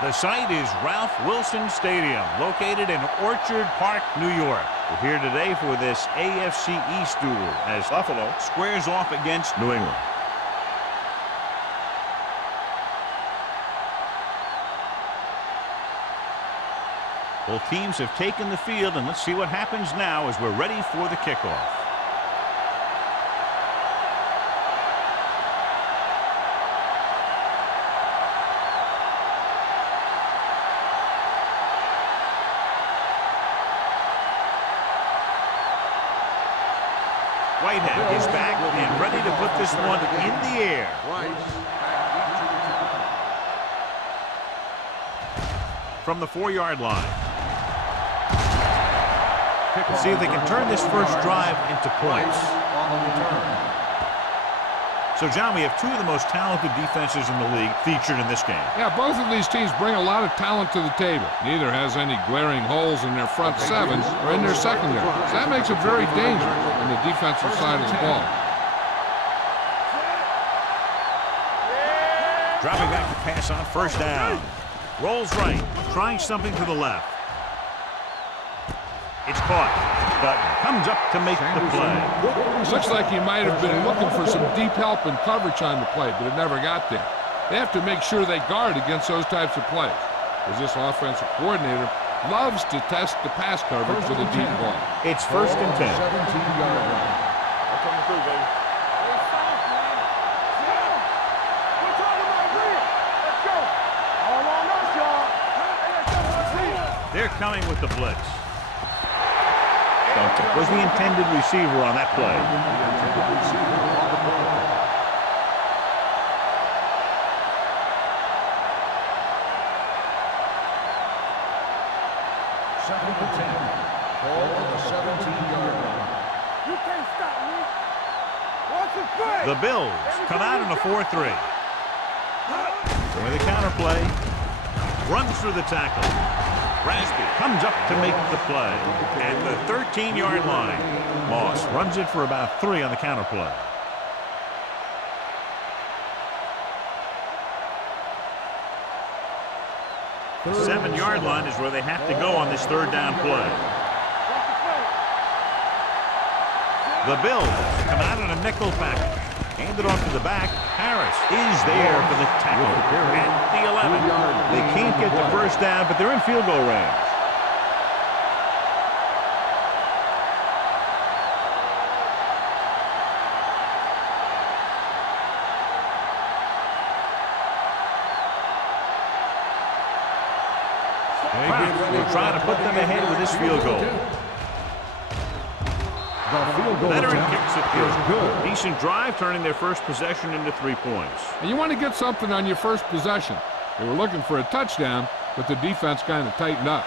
The site is Ralph Wilson Stadium, located in Orchard Park, New York. We're here today for this AFC East duel as Buffalo squares off against New England. Both teams have taken the field, and let's see what happens now as we're ready for the kickoff. Whitehead is back and ready to put this one in the air. From the 4-yard line. Let's see if they can turn this first drive into points. So, John, we have two of the most talented defenses in the league featured in this game. Yeah, both of these teams bring a lot of talent to the table. Neither has any glaring holes in their front sevens or in their secondary. So that makes it very dangerous on the defensive side of the ball. Dropping back to pass on first down. Rolls right, trying something to the left. It's caught. Dutton comes up to make the play. It looks like he might have been looking for some deep help and coverage on the play, but it never got there. They have to make sure they guard against those types of plays, because this offensive coordinator loves to test the pass coverage with a deep ball. It's first and 10. 17-yard line. That's coming through, baby. They're coming with the blitz. Was the intended receiver on that play. Second and 10. Ball on the 17-yard line. You can't stop me. Watch it play. The Bills come out in a 4-3. With a counter play. Runs through the tackle. Rasby comes up to make the play. And the 13-yard line. Moss runs it for about 3 on the counter play. The 7-yard line is where they have to go on this third down play. The Bills come out in a nickel package. Hand it off to the back. Harris is there for the tackle. At the 11. They can't get the first down, but they're in field goal range. We'll try to put them ahead with this field goal. Veteran kicks it good. Decent drive, turning their first possession into 3 points. And you want to get something on your first possession. They were looking for a touchdown, but the defense kind of tightened up.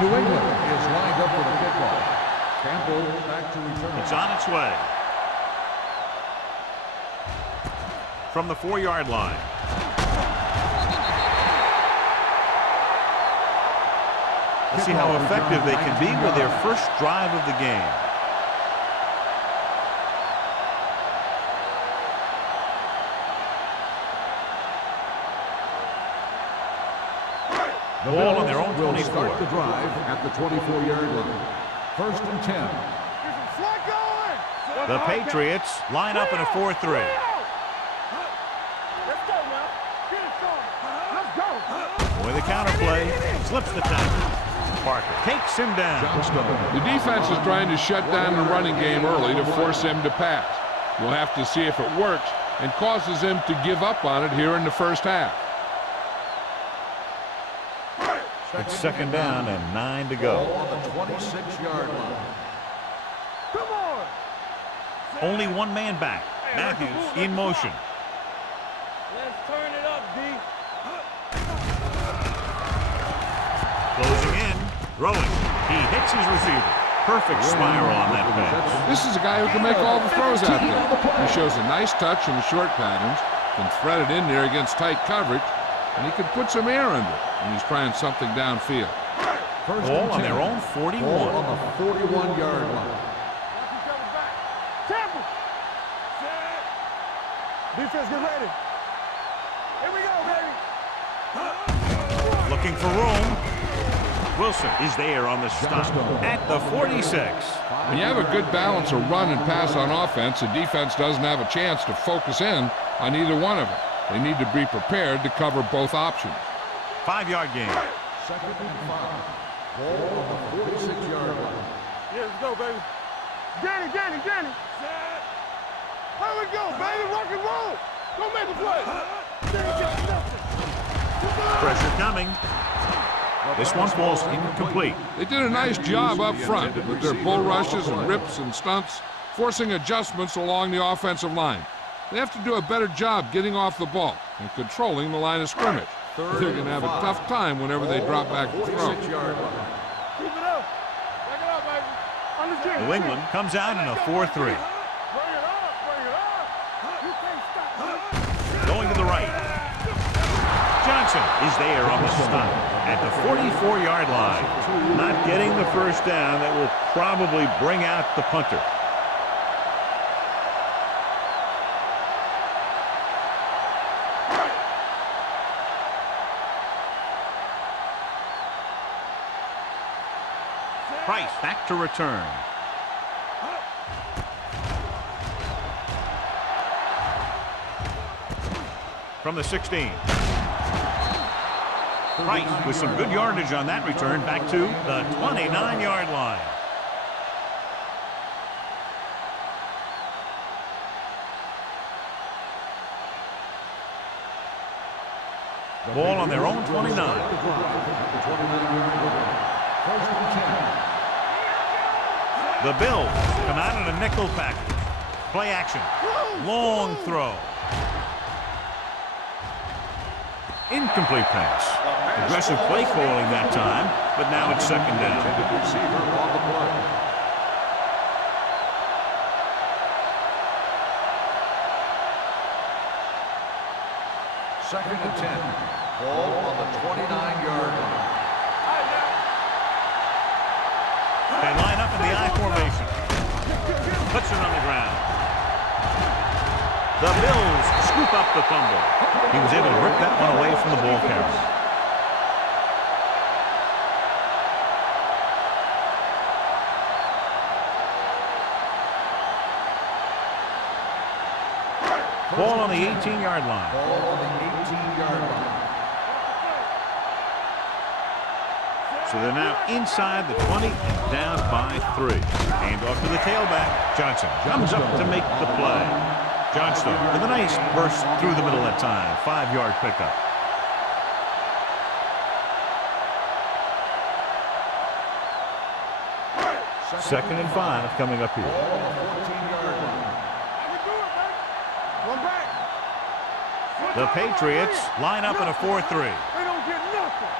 New England is lined up for the kickoff. Campbell back to return. It's on its way. From the 4-yard line. Let's see how effective they can be with their first drive of the game. The Ball on their own will 24. start the drive at the 24-yard line. First and 10. The Patriots line up in a 4-3. Let's go now. Get it going. Let's go. With a counter play, slips the tackle. Parker takes him down. The defense is trying to shut down the running game early to force him to pass. We'll have to see if it works and causes him to give up on it here in the first half. It's second down and 9 to go. Ball on the 26-yard line. Come on. Only one man back. Matthews in motion. Let's turn it up, D. Closing in. Throwing. He hits his receiver. Perfect spiral on that pass. This is a guy who can make all the throws out there. He shows a nice touch in the short patterns, Can thread it in there against tight coverage, and he can put some air under it when he's trying something downfield. Ball on their own 41. Ball on the 41-yard line. Temple. Defense, get ready. Here we go, baby. Looking for room. Wilson is there on the stop at the 46. When you have a good balance of run and pass on offense, the defense doesn't have a chance to focus in on either one of them. They need to be prepared to cover both options. 5-yard gain. Second and 5. Ball on the 46-yard line. Yeah, let's go, baby. Danny. How we go, baby? Rock and roll. Go make a play. Pressure coming. This one falls incomplete. They did a nice job up front with their bull rushes and rips and stunts, forcing adjustments along the offensive line. They have to do a better job getting off the ball and controlling the line of scrimmage. They're going to have a tough time whenever they drop back to throw. Keep it up. Back it up, baby. Understand. New England comes out in a 4-3. Bring it up. You can't stop. Going to the right. Johnson is there on the stop at the 44-yard line. Not getting the first down. That will probably bring out the punter. Price back to return. From the 16. Price with some good yardage on that return back to the 29-yard line. Ball on their own 29. The Bills come out in a nickel package. Play action. Long throw. Incomplete pass. Aggressive play calling that time, but now it's second down. Receiver on the play. Second and 10. Ball on the 29-yard line. They line up in the I formation. Puts it on the ground. The Bills scoop up the fumble. He was able to rip that one away from the ball carrier. Ball on the 18-yard line. Ball on the 18-yard line. So they're now inside the 20 and down by 3. Hand off to the tailback. Johnson comes up to make the play. Johnstone with a nice burst through the middle that time. 5-yard pickup. Second and 5 coming up here. Ball on the 14-yard line. The Patriots line up in a 4-3. They don't get nothing.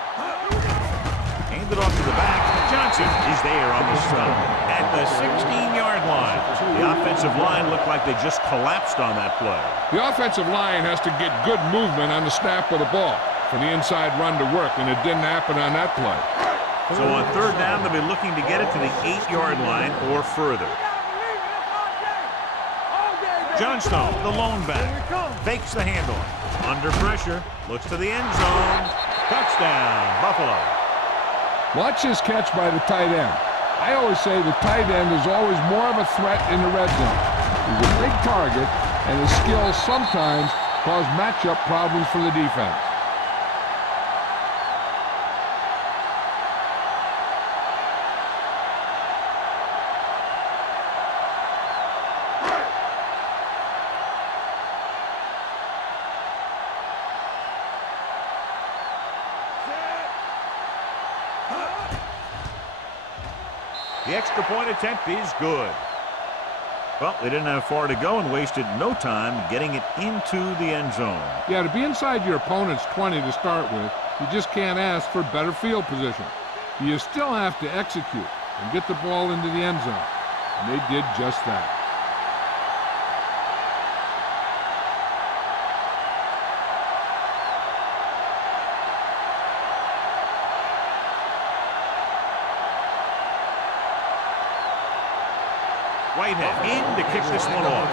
Handed off to the back. Johnson is there on the stop at the 16-yard line. The offensive line looked like they just collapsed on that play. The offensive line has to get good movement on the snap of the ball for the inside run to work, and it didn't happen on that play. So on third down, they'll be looking to get it to the 8-yard line or further. Johnstone, the lone back, fakes the handoff. Under pressure, looks to the end zone. Touchdown, Buffalo. Watch his catch by the tight end. I always say the tight end is always more of a threat in the red zone. He's a big target, and his skills sometimes cause matchup problems for the defense. The extra point attempt is good. Well, they didn't have far to go and wasted no time getting it into the end zone. Yeah, to be inside your opponent's 20 to start with, you just can't ask for better field position. You still have to execute and get the ball into the end zone. And they did just that. Whitehead in to kick this one off.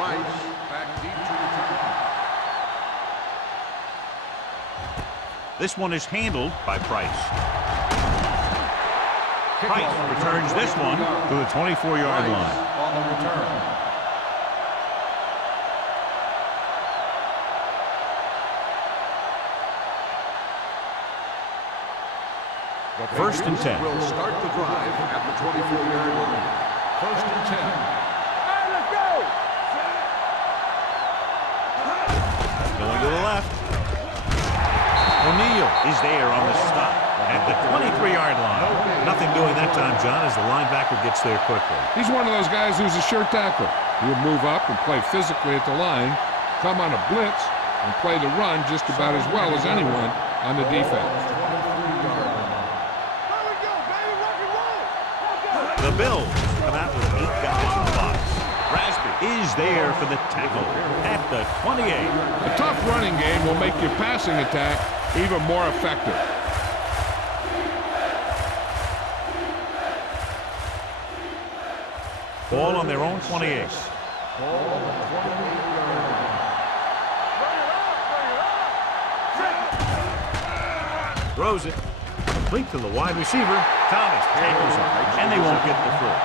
Rice back deep to return. This one is handled by Price. Price returns this one to the 24-yard line. On the return. First and 10. Will start the drive at the 24-yard line. First and 10. Hey, let's go! Going to the left. O'Neal is there on the stop at the 23-yard line. Nothing doing that time, John, as the linebacker gets there quickly. He's one of those guys who's a sure tackler. He'll move up and play physically at the line, come on a blitz, and play the run just about as well as anyone on the defense. The Bills come out with 8 guys in the box. Rasby is there for the tackle at the 28. A tough running game will make your passing attack even more effective. Ball on their own 28. Throws it. Complete to the wide receiver. Thomas tackles him, and they won't get the first.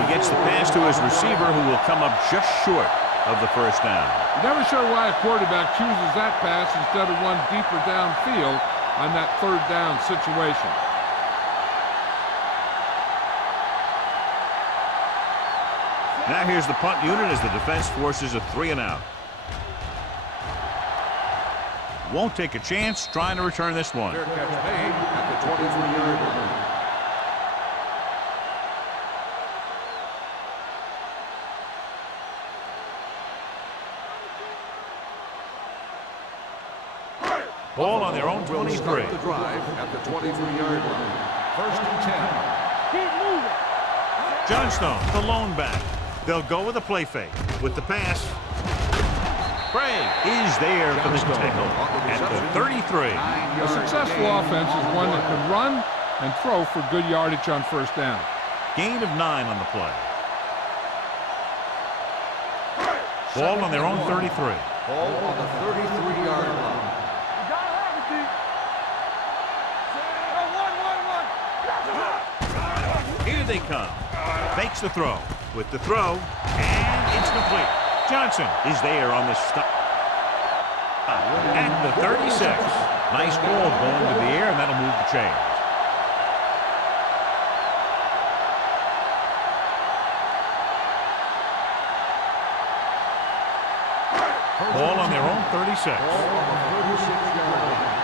He gets the pass to his receiver, who will come up just short of the first down. Never sure why a quarterback chooses that pass instead of one deeper downfield on that third down situation. Now here's the punt unit as the defense forces a 3-and-out. Won't take a chance trying to return this one. Fair catch made at the 23-yard line. Ball on their own 23. Start the drive at the 23-yard line. First and 10. Keep moving. Johnstone, the lone back. They'll go with a play fake. With the pass, Craig is there for the tackle at the 33. A successful offense is one that can run and throw for good yardage on first down. Gain of 9 on the play. Ball on their own 33. Ball on the 33-yard line. You gotta have it, D. One. Here they come. Fakes the throw. With the throw, and it's complete. Johnson is there on the stop at the 36. Nice ball going to the air, and that'll move the chains. Ball on their own 36. Ball on the 36-yard line.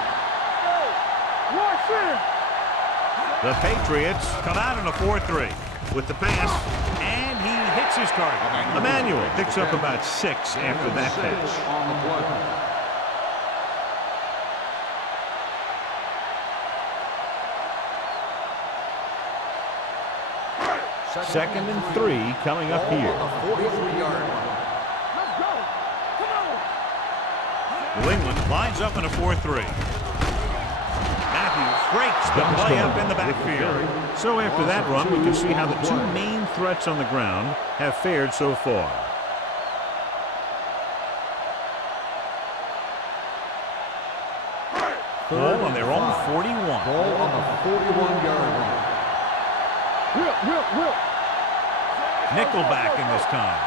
Watch it. The Patriots come out in a 4-3 with the pass, and he hits his target. Emmanuel picks up about 6 after that catch. On the play. Second and 3 coming up here. On the 43-yard line. Let's go. Come on. New England lines up in a 4-3. Matthews breaks the play up in the backfield. So after that run, we can see how the 2 main threats on the ground have fared so far. Ball on their own 41. Ball on the 41-yard line. Will. Nickelback in this time.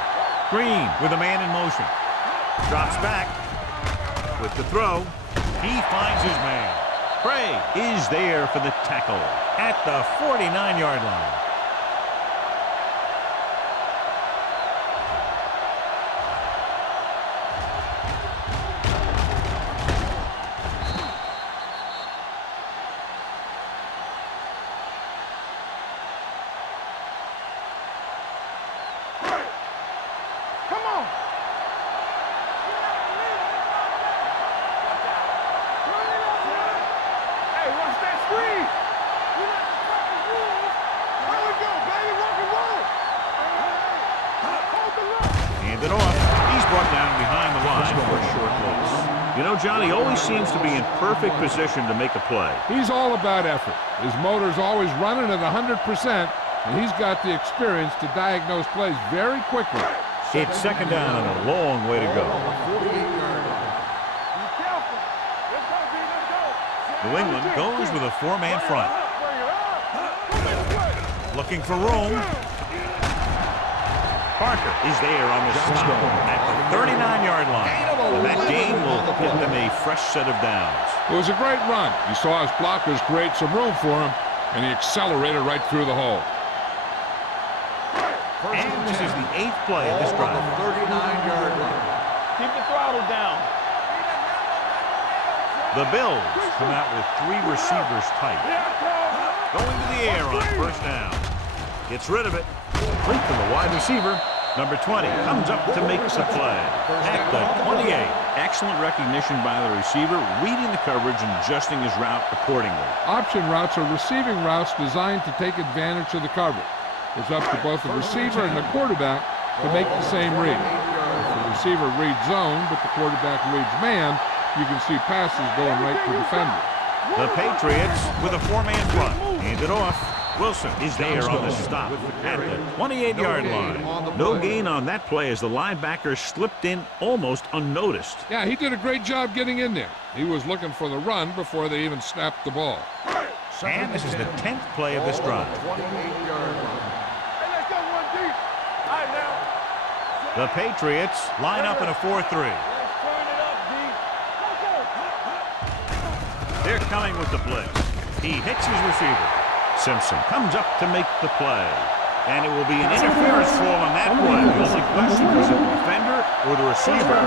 Green with a man in motion. Drops back. With the throw, he finds his man. Craig is there for the tackle at the 49-yard line. Come on. Hey, watch that screen. We like to cut the rules. There we go, baby. Rock and roll. Hold the line. Hand it off. He's brought down behind the line for a short loss. You know, Johnny always seems to be in perfect position to make a play. He's all about effort. His motor's always running at 100%, and he's got the experience to diagnose plays very quickly. It's second down and a long way to go. New England goes with a four-man front. Looking for room. Parker is there on the stop at the 39-yard line. And that game will get them a fresh set of downs. It was a great run. He saw his blockers create some room for him, and he accelerated right through the hole. And this is the 8th play of this drive. 39-yard line. Keep the throttle down. The Bills come out with 3 receivers tight. Going to the air on first down. Gets rid of it. Complete to the wide receiver. Number 20 comes up to make the play. At the 28. Excellent recognition by the receiver, reading the coverage and adjusting his route accordingly. Option routes are receiving routes designed to take advantage of the coverage. It's up to both the receiver and the quarterback to make the same read. If the receiver reads zone, but the quarterback reads man, you can see passes going right to defenders. The Patriots with a four-man front. Hand it off. Wilson is there on the stop at the 28-yard line. No gain on that play as the linebacker slipped in almost unnoticed. Yeah, he did a great job getting in there. He was looking for the run before they even snapped the ball. And this is the 10th play of this drive. 28-yard line. Hey, let's go one deep. All right, now. The Patriots line up in a 4-3. Let's turn it up, D. They're coming with the blitz. He hits his receiver. Simpson comes up to make the play. And it will be an interference call on that play. The only question is it the defender or the receiver.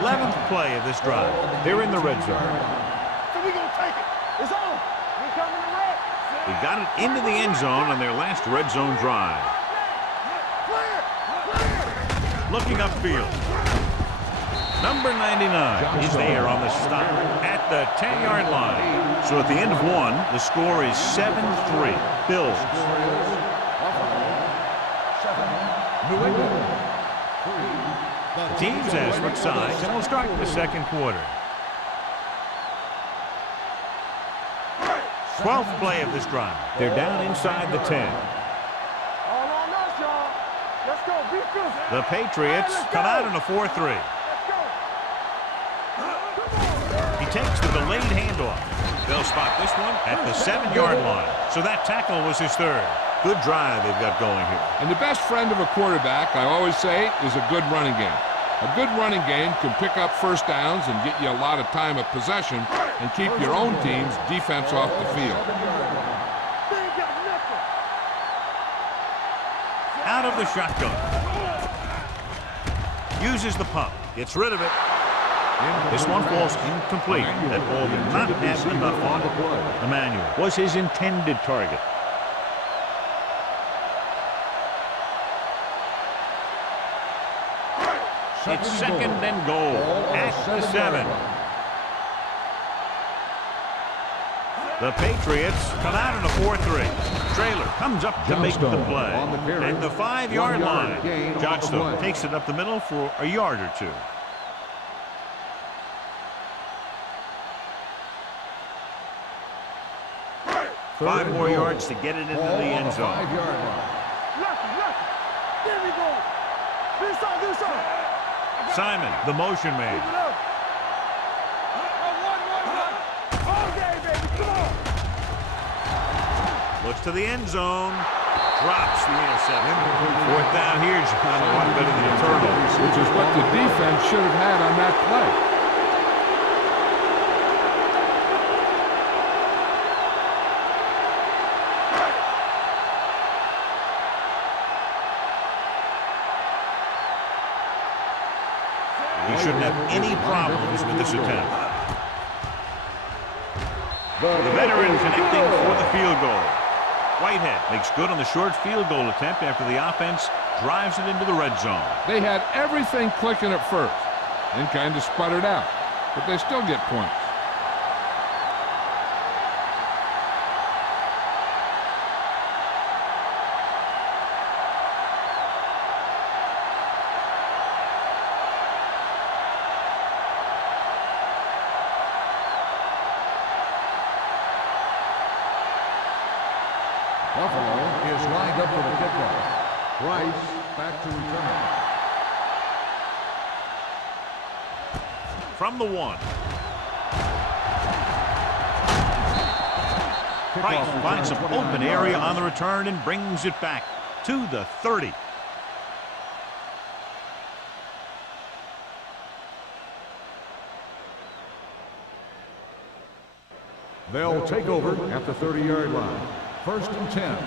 11th play of this drive. They're in the red zone. So we gonna take it. It's on. We coming to red. They got it into the end zone on their last red zone drive. Clear. Clear. Looking upfield. Number 99 is there on the stop at the 10-yard line. So at the end of one, the score is 7-3. Bills. New England. The teams have switched sides, and we'll start the second quarter. 12th play of this drive. They're down inside the 10. All on us, y'all. Let's go. Be good. The Patriots come out in a 4-3. Let's go. He takes the delayed handoff. They'll spot this one at the 7-yard line. So that tackle was his third. Good drive they've got going here. And the best friend of a quarterback, I always say, is a good running game. A good running game can pick up first downs and get you a lot of time of possession and keep your own team's defense off the field. They ain't got nothing. Out of the shotgun. Uses the pump. Gets rid of it. This one falls incomplete. That ball did not have enough on it. Emmanuel was his intended target. It's second and goal at the 7. The Patriots come out in a 4-3. Trailer comes up to make the play. And the 5-yard line. Johnstone takes it up the middle for a yard or two. Five more yards to get it into the end zone. 5-yard line. Lucky. There we go. This on. Simon, the motion man. Keep it up. One. All day, baby. Come on. Looks to the end zone. Drops the interception. Fourth down here is not a lot better than a turnover. Which is what the defense should have had on that play. He shouldn't have any problems with this attempt. The veteran connecting for the field goal. Whitehead makes good on the short field goal attempt after the offense drives it into the red zone. They had everything clicking at first and kind of sputtered out, but they still get points. lined up for the kickoff. Rice back to return. From the 1. Price finds some open area on the return and brings it back to the 30. They'll take over at the 30-yard line. 1st and 10.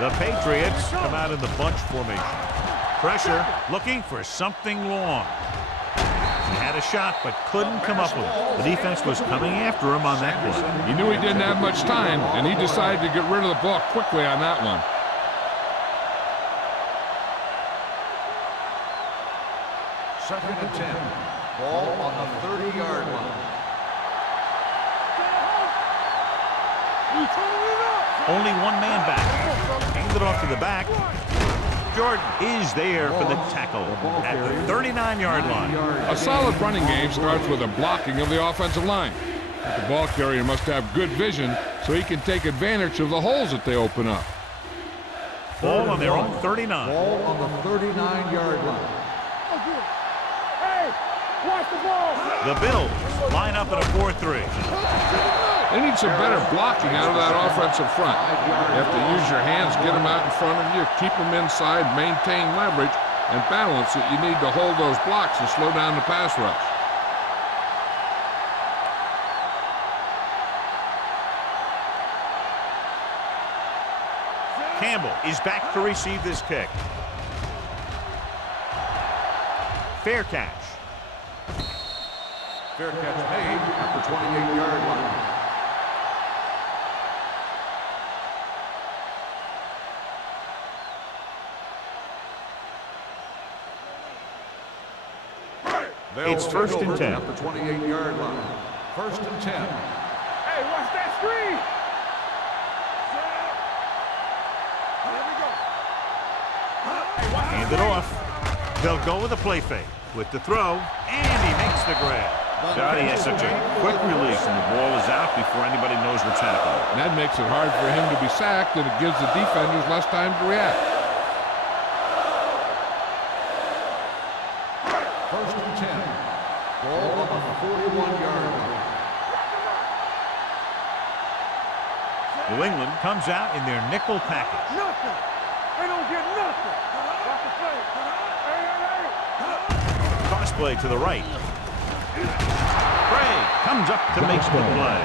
The Patriots come out in the bunch formation. Pressure, looking for something long. He had a shot, but couldn't come up with it. The defense was coming after him on that play. He knew he didn't have much time, and he decided to get rid of the ball quickly on that one. Second and 10. Ball on the 30-yard line. Only one man back. Handed off to the back. Jordan is there for the tackle at the 39-yard line. A solid running game starts with a blocking of the offensive line. The ball carrier must have good vision so he can take advantage of the holes that they open up. Ball on their own 39. Ball on the 39-yard line. Hey, watch the ball. The Bills line up in a 4-3. They need some better blocking out of that offensive front. You have to use your hands, get them out in front of you, keep them inside, maintain leverage, and balance it. You need to hold those blocks and slow down the pass rush. Campbell is back to receive this kick. Fair catch. Fair catch made at the 28-yard line. It's 1st and 10. At the 28-yard line. 1st and 10. Hey, watch that screen. Hand it off. They'll go with a play fake. With the throw, and he makes the grab. God, he has such a quick release, and the ball is out before anybody knows what's happening. And that makes it hard for him to be sacked, and it gives the defenders less time to react. 1st and 10. Ball on the 41-yard line. New England comes out in their nickel package. Nothing. They don't get nothing. Watch the play. Hey. Cross play to the right. Gray comes up to make the play.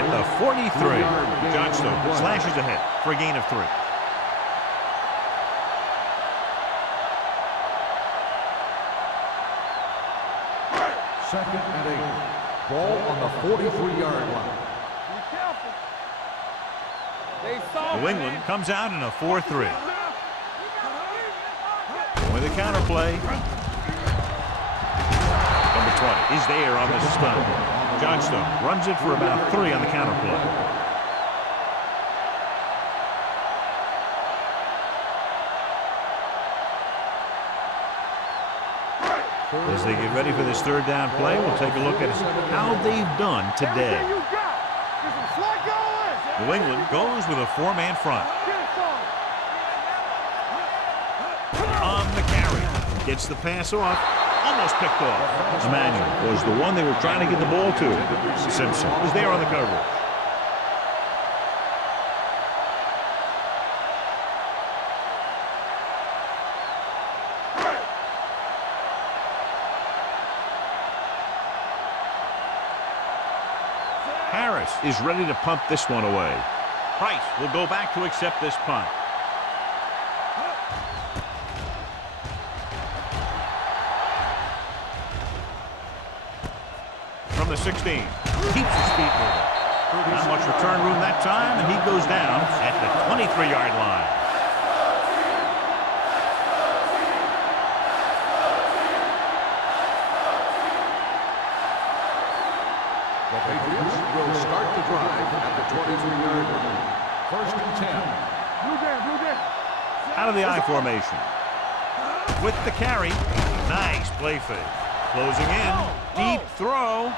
At the 43, Johnstone slashes ahead for a gain of 3. Second and 8. Ball on the 43-yard line. Be careful. They saw New England comes out in a 4-3. With a counter play. Number 20 is there on the stun. Johnstone runs it for about 3 on the counter play. As they get ready for this 3rd down play, we'll take a look at how they've done today. Everything you got. Get some slack going. New England goes with a 4-man front. Get it on. On the carry. Gets the pass off. Almost picked off. Emmanuel was the one they were trying to get the ball to. Simpson was there on the coverage. Harris is ready to punt this one away. Price will go back to accept this punt. From the 16. Keeps his feet moving. Not much return room that time, and he goes down at the 23-yard line. The Patriots will start the drive at the 23-yard line. 1st and 10. Blue down. Out of the I formation. With the carry. Nice play fake. Closing in. Deep throw.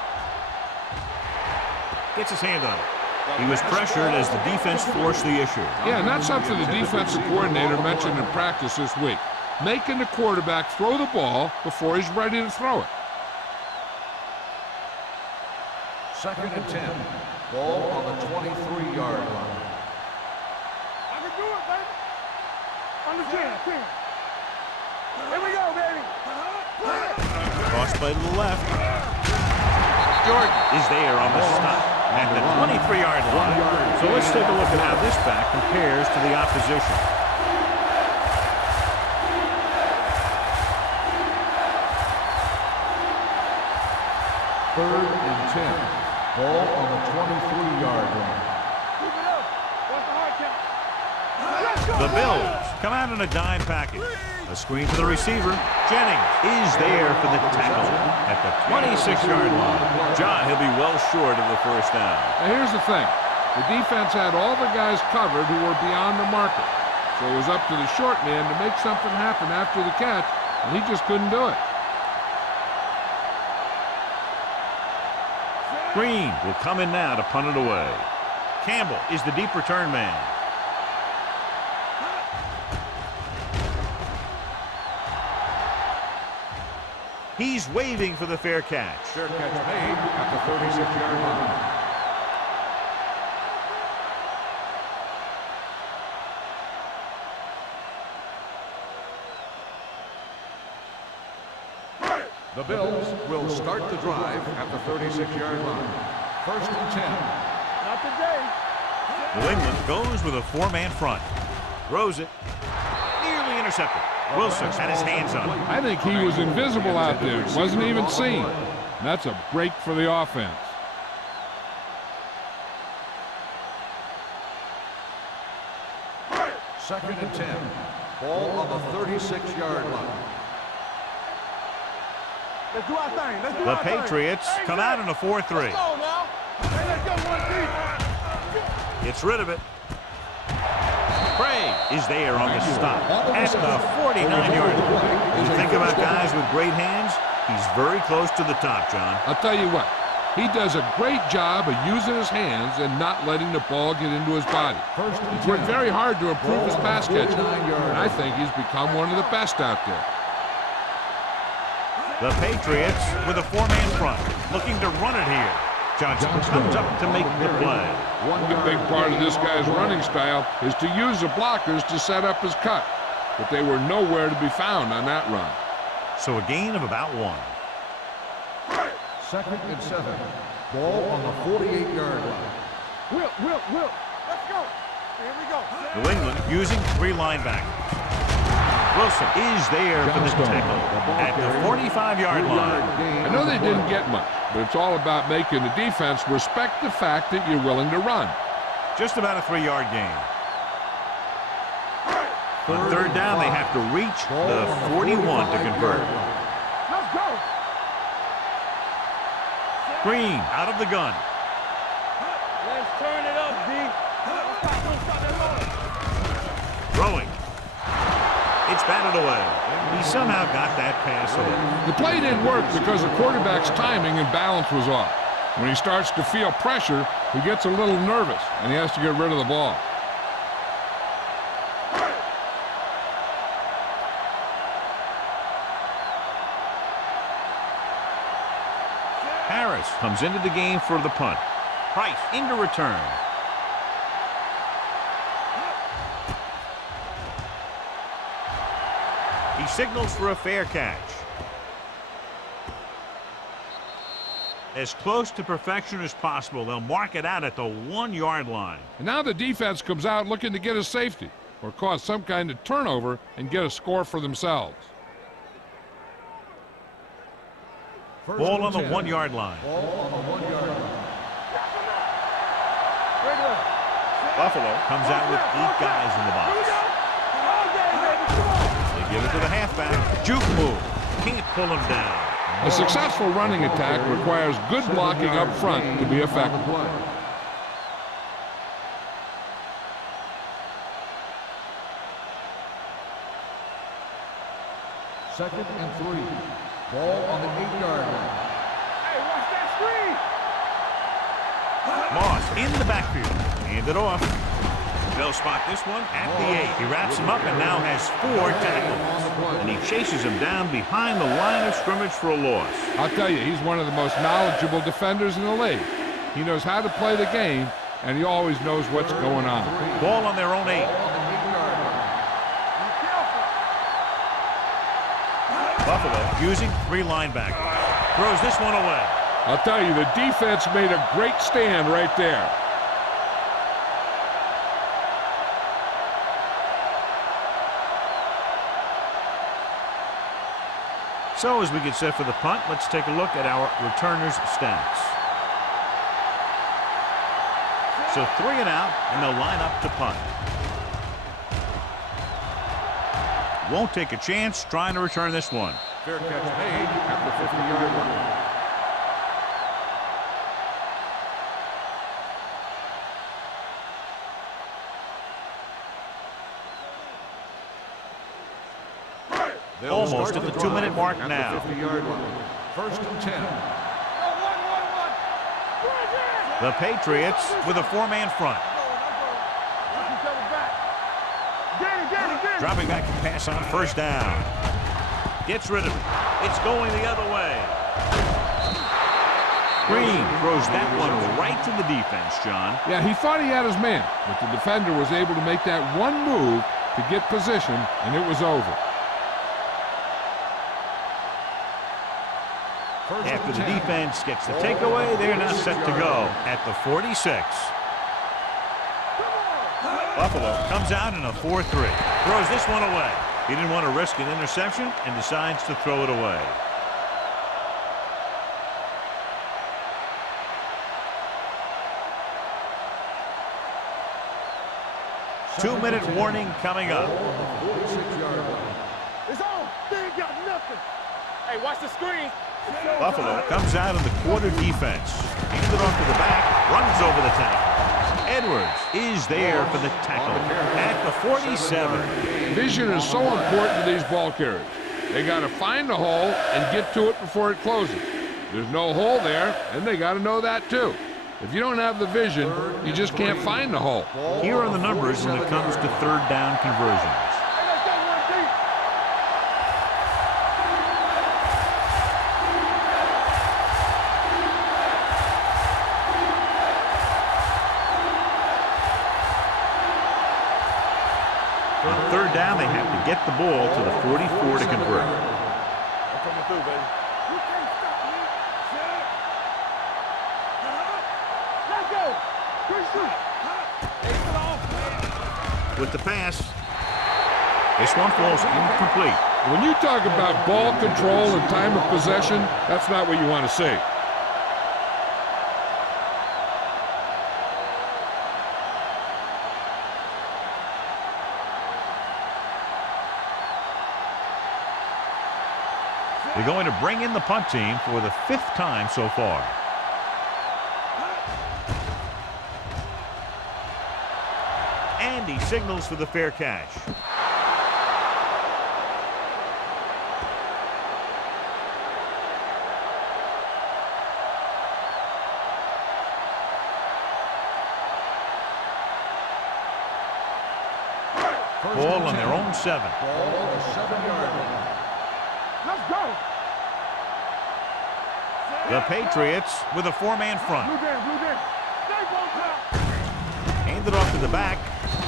Gets his hand on it. He was pressured as the defense forced the issue. Yeah, and that's something the defensive coordinator mentioned in practice this week. Making the quarterback throw the ball before he's ready to throw it. 2nd and 10. Ball on the 23-yard line. I can do it, baby. Understand, team. Here we go, baby. Cross play to the left. Jordan is there on the stop at the 23-yard line. So let's take a look at how this back compares to the opposition. Third and 10. Ball on the 23-yard line. Keep it up. What's the hard count? Let's go. The Bills come out in a dime package. A screen to the receiver. Jennings is there for the tackle at the 26-yard line. John, he'll be well short of the first down. Now here's the thing. The defense had all the guys covered who were beyond the marker. So it was up to the short man to make something happen after the catch, and he just couldn't do it. Green will come in now to punt it away. Campbell is the deep return man. He's waving for the fair catch. Fair catch made at the 36-yard line. The Bills will start the drive at the 36-yard line. 1st and 10. Not today. New England goes with a four-man front. Throws it. Nearly intercepted. Wilson had his hands on it. I think he was invisible out there. Wasn't even seen. And that's a break for the offense. Second and 10. Ball on the 36-yard line. Let's do our thing. Let's do The our thing. Patriots come out in a 4-3. Let's go now. Hey, let's go one deep. Gets rid of it. Craig is there on the stop at the 49-yard line. When you think about guys with great hands, he's very close to the top, John. I'll tell you what. He does a great job of using his hands and not letting the ball get into his body. He's worked very hard to improve his pass catching, and I think he's become one of the best out there. The Patriots with a four-man front, looking to run it here. Johnson comes up to make the play. A big part of this guy's running style is to use the blockers to set up his cut, but they were nowhere to be found on that run. So a gain of about 1. 2nd and 7. Ball on the 48-yard line. Will. Let's go. Here we go. New England using 3 linebackers. Wilson is there for the tackle at the 45-yard line. I know they didn't get much, but it's all about making the defense respect the fact that you're willing to run. Just about a 3-yard gain. On 3rd down, they have to reach the 41 to convert. Let's go. Green out of the gun. Let's turn it up, D. Don't stop that ball. Throwing. It's batted away. He somehow got that pass away. The play didn't work because the quarterback's timing and balance was off. When he starts to feel pressure, he gets a little nervous, and he has to get rid of the ball. Harris comes into the game for the punt. Price into return. He signals for a fair catch. As close to perfection as possible, they'll mark it out at the 1-yard line. And now the defense comes out looking to get a safety or cause some kind of turnover and get a score for themselves. Ball on the 1-yard line. Ball on the 1-yard line. Buffalo comes out with 8 guys in the box. They give it to the halfback. Juke move. Can't pull him down. A successful running attack requires good blocking up front to be effective. Second and 3. Ball on the 8-yard line. Hey, watch that screen. Moss in the backfield. Hand it off. They'll spot this one at the 8. He wraps him up and now has 4 tackles. And he chases him down behind the line of scrimmage for a loss. I'll tell you, he's one of the most knowledgeable defenders in the league. He knows how to play the game, and he always knows what's going on. Ball on their own 8. Buffalo using 3 linebackers. Throws this one away. I'll tell you, the defense made a great stand right there. So as we get set for the punt, let's take a look at our returners' stats. So 3 and out, and they'll line up to punt. Won't take a chance trying to return this one. Fair catch made at the 50-yard line. Almost at the 2-minute mark now. 50-yard line. 1st and 10. The Patriots with a 4-man front. Dropping back to pass on 1st down. Gets rid of it. It's going the other way. Green throws that one right to the defense, John. Yeah, he thought he had his man, but the defender was able to make that one move to get position, and it was over. After the defense gets the takeaway, they're now set to go at the 46. Buffalo comes out in a 4-3. Throws this one away. He didn't want to risk an interception and decides to throw it away. Two-minute warning coming up. It's on. They ain't got nothing. Hey, watch the screen. Buffalo comes out in the quarter defense. Hands it off to the back. Runs over the tackle. Edwards is there for the tackle at the 47. Vision is so important to these ball carriers. They got to find the hole and get to it before it closes. There's no hole there, and they got to know that too. If you don't have the vision, you just can't find the hole. Here are the numbers when it comes to 3rd down conversions. On 3rd down, they have to get the ball to the 44 to convert. I'm coming through, baby. You can't stop me. Let's go. With the pass, this one falls incomplete. When you talk about ball control and time of possession, that's not what you want to see. They're going to bring in the punt team for the 5th time so far. And he signals for the fair catch. Ball on their own 7. Ball on the 7-yard line. Let's go. The Patriots with a 4-man front. Blue game. Stay on top. Handed off to the back.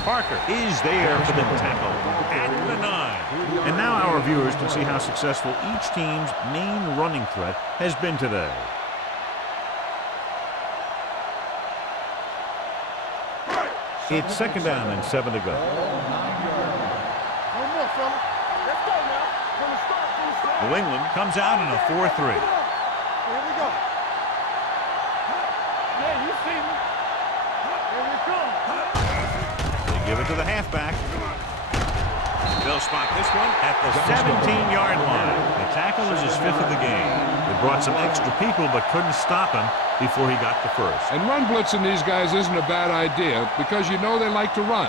Parker is there for the tackle at the 9. And now our viewers can see how successful each team's main running threat has been today. It's 2nd down and 7 to go. One more, fella. Let's go now. From the start. New England comes out in a 4-3. Here we go. Yeah, you see me. Here we come. They give it to the halfback. They'll spot this one at the 17-yard line. The tackle is his 5th of the game. They brought some extra people but couldn't stop him before he got the first. And run blitzing these guys isn't a bad idea because you know they like to run.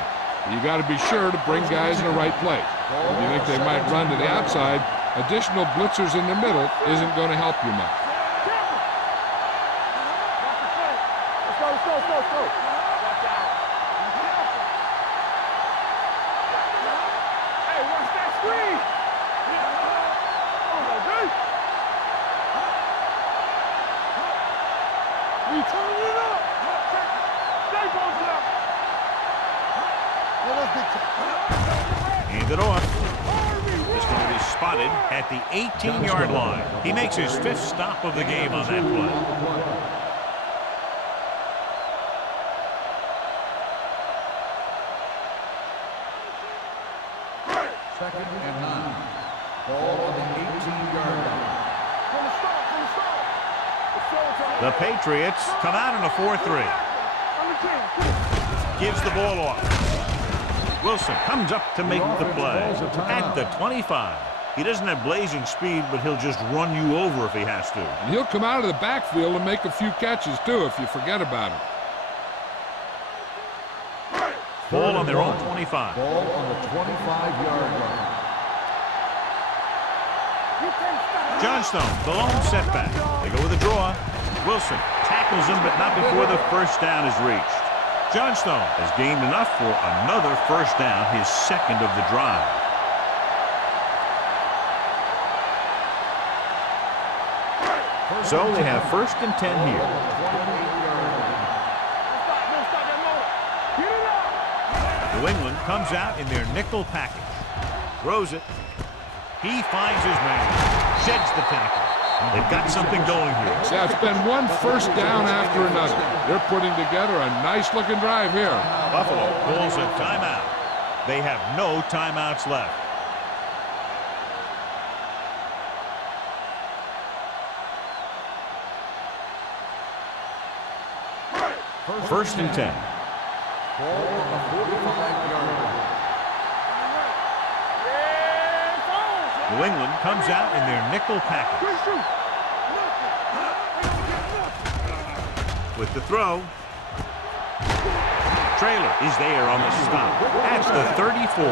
You got to be sure to bring guys in the right place. If you think they might run to the outside, additional blitzers in the middle isn't going to help you much. Let's go, spotted at the 18-yard line. He makes his 5th stop of the game on that play. Second and 9. Ball on the 18-yard line. The Patriots come out in a 4-3. Gives the ball off. Wilson comes up to make the play at the 25. He doesn't have blazing speed, but he'll just run you over if he has to. And he'll come out of the backfield and make a few catches, too, if you forget about him. Ball on their own 25. Ball on the 25-yard line. Johnstone, the lone setback. They go with a draw. Wilson tackles him, but not before the first down is reached. Johnstone has gained enough for another first down, his 2nd of the drive. So they have 1st and 10 here. New England comes out in their nickel package. Throws it. He finds his man. Sheds the tackle. They've got something going here. Yeah, it's been one first down after another. They're putting together a nice-looking drive here. Buffalo calls a timeout. They have no timeouts left. First and 10. Ball on the 45-yard line. New England comes out in their nickel package. With the throw. Traylor is there on the stop. That's the 34.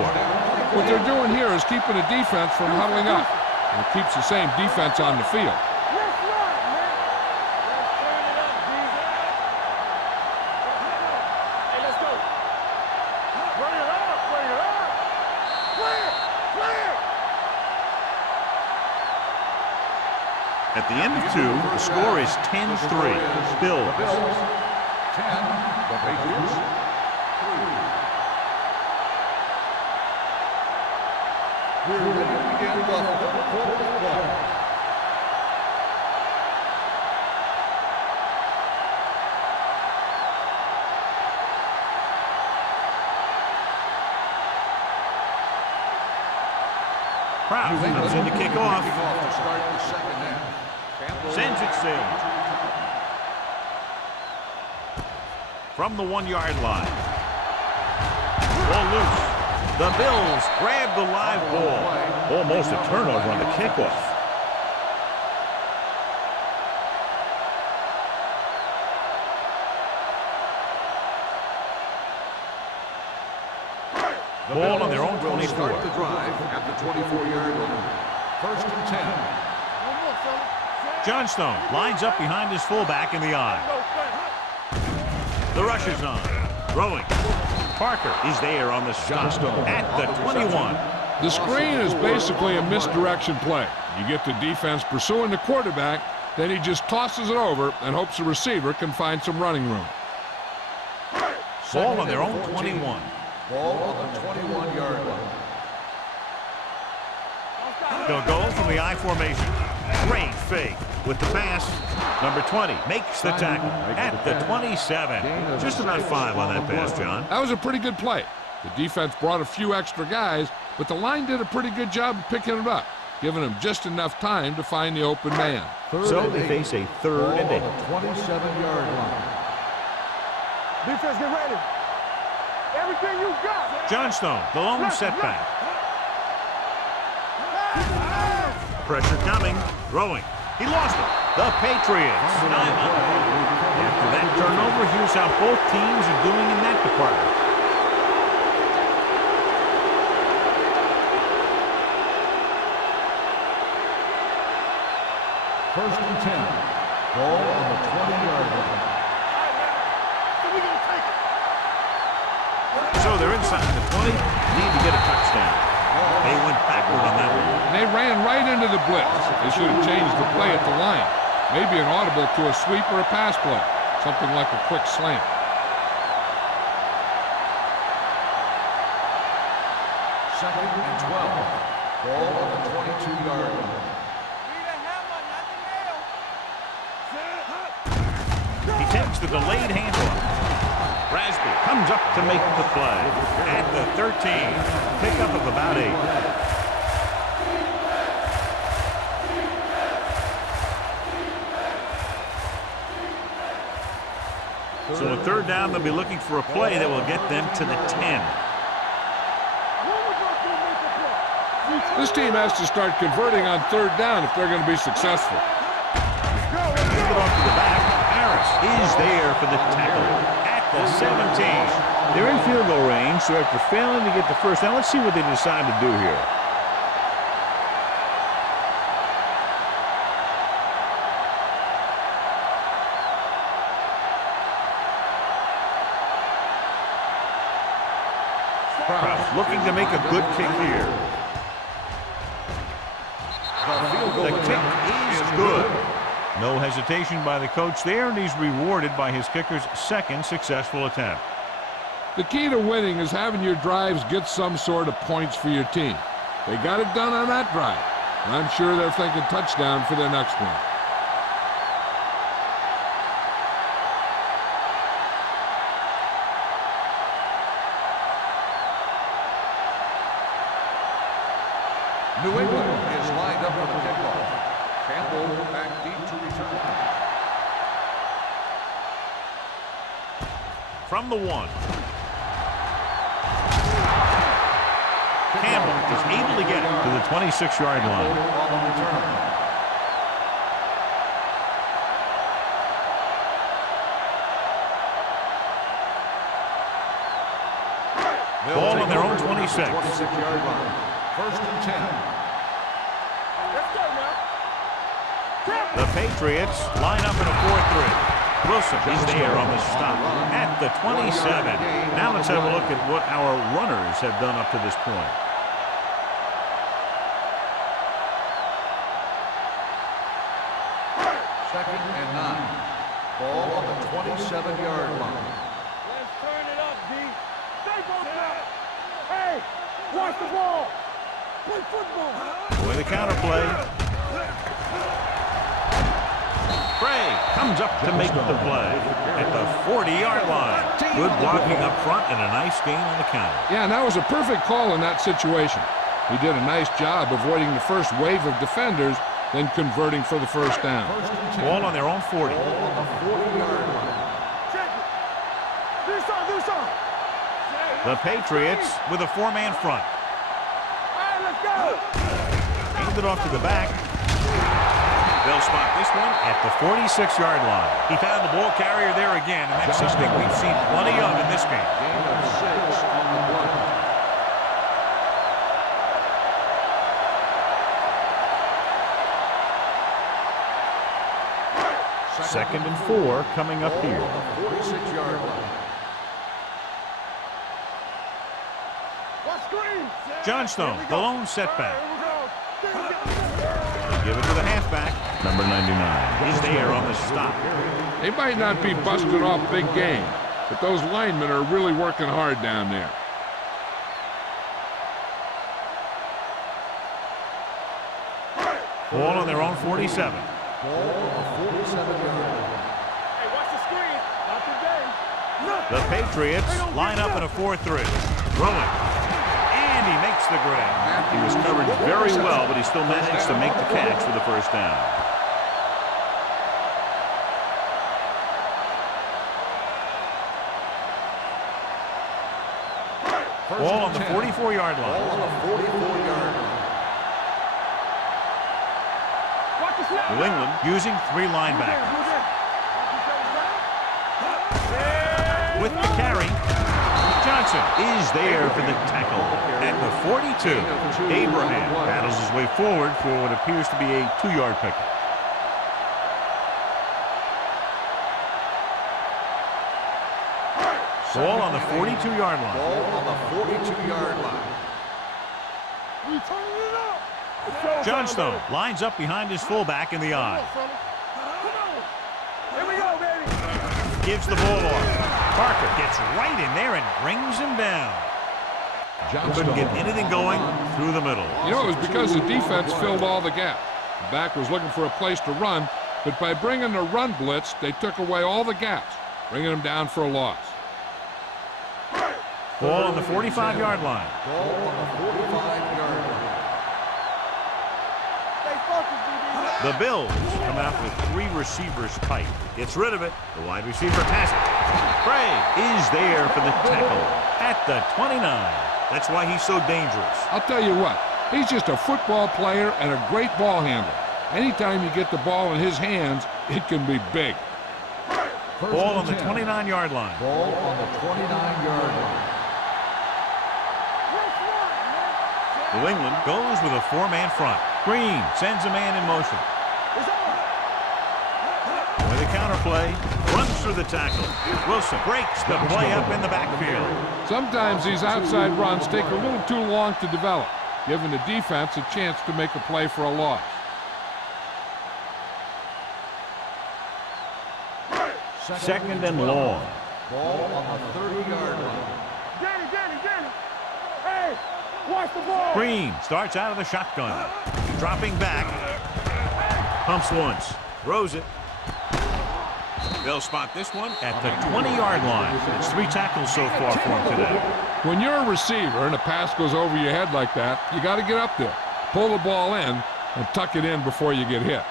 What they're doing here is keeping the defense from huddling up. And it keeps the same defense on the field. At the end of 2, the score is 10-3. Bills. 10, the Patriots 3. We're ready to begin the 4th quarter. Kraft comes in to kick off. To start the second half. Sends it safe. From the 1-yard line. Ball loose. The Bills grab the live ball. Almost a turnover on the kickoff. Ball on their own 24. Start the drive at the 24-yard line. First and 10. Johnstone lines up behind his fullback in the eye. The rush is on. Throwing. Parker is there on the stop at the 21. The screen is basically a misdirection play. You get the defense pursuing the quarterback, then he just tosses it over and hopes the receiver can find some running room. Ball on their own 21. Ball on the 21-yard line. They'll go from the I formation. Great fake with the pass. Number 20 makes the tackle at the 27. Just about 5 on that pass, John. That was a pretty good play. The defense brought a few extra guys, but the line did a pretty good job of picking it up, giving them just enough time to find the open man. So they face a 3rd and 8. 27-yard line. Defense, get ready. Everything you got. Johnstone, the lone setback. Pressure coming. Throwing. He lost it. The Patriots. After that turnover, here's how both teams are doing in that department. First and 10. Ball on the 20-yard line. So they're inside the 20. Need to get a touchdown. They went backward on that one. They ran right into the blitz. They should have changed the play at the line. Maybe an audible to a sweep or a pass play. Something like a quick slant. Second and 12. Ball on the takes the delayed handoff. Rasby comes up to make the play. At the 13, pickup of about 8. So on third down, they'll be looking for a play that will get them to the 10. This team has to start converting on third down if they're going to be successful. Hand it off to the back. Harris is there for the tackle at the 17. They're in field goal range, so after failing to get the first down, let's see what they decide to do here. Krause looking to make a good kick here. The kick is good. No hesitation by the coach there, and he's rewarded by his kicker's second successful attempt. The key to winning is having your drives get some sort of points for your team. They got it done on that drive, and I'm sure they're thinking touchdown for their next one. New England is lined up for the kickoff. Campbell back deep to return. From the 1. Campbell is able to get it to the 26-yard line. On the return. Ball on their own 26. 26-yard line. First and 10. Let's go now. The Patriots line up in a 4-3. Wilson is there on the stop at the 27. Now let's have a look at what our runners have done up to this point. Second and 9. Ball on the 27-yard line. Let's turn it up, D. Stay focused now. Hey, watch the ball. Play football. With a counter play. Bray comes up to make the play at the 40-yard line. Good blocking up front and a nice gain on the counter. Yeah, and that was a perfect call in that situation. He did a nice job avoiding the first wave of defenders, then converting for the first down. Ball on their own 40. Ball on the 40-yard line. Check it. Do something. The Patriots with a 4-man front. All right, let's go. Hand it off to the back. They'll spot this one at the 46-yard line. He found the ball carrier there again, and that's something we've seen plenty of in this game. Gain of 6 on the play. Second and 4 coming up here. On the 46-yard line. Watch screen. Johnstone, the lone setback. Here we go. Give it to the halfback. Number 99 is there on the stop. They might not be busting off big game, but those linemen are really working hard down there. Ball on their own 47. Ball on the 47-yard line. Hey, watch the screen. Not today. The Patriots line up in a 4-3. Throwing. And he makes the grab. He was covered very well, but he still managed to make the catch for the first down. Ball on the 44-yard line. Ball on the 44-yard line. Watch the snap. New England using 3 linebackers. With the carry, Johnson is there for the tackle at the 42. Abraham battles his way forward for what appears to be a 2-yard pickup. Ball on the 42-yard line. Ball on the 42-yard line. We turning it up. Johnstone lines up behind his fullback in the eye. Come on. Here we go, baby. Gives the ball off. Parker gets right in there and brings him down. Couldn't get anything going through the middle. You know, it was because the defense filled all the gaps. The back was looking for a place to run, but by bringing the run blitz, they took away all the gaps, bringing them down for a loss. Ball on the 45-yard line. Ball on the 45-yard line. Stay focused, DB. The Bills come out with 3 receivers tight. Gets rid of it. The wide receiver passes. Bray is there for the tackle at the 29. That's why he's so dangerous. I'll tell you what, he's just a football player and a great ball handler. Anytime you get the ball in his hands, it can be big. Ball on the 29-yard line. Ball on the 29-yard line. New England goes with a 4-man front. Green sends a man in motion. With a counter play, runs through the tackle. Wilson breaks the play up in the backfield. Sometimes these outside runs take a little too long to develop, giving the defense a chance to make a play for a loss. Second and long. Ball on the 30-yard line. Danny. Hey, watch the ball. Green starts out of the shotgun. Dropping back. Pumps once. Throws it. They'll spot this one at the 20-yard line. It's 3 tackles so far for him today. When you're a receiver and a pass goes over your head like that, you got to get up there, pull the ball in, and tuck it in before you get hit.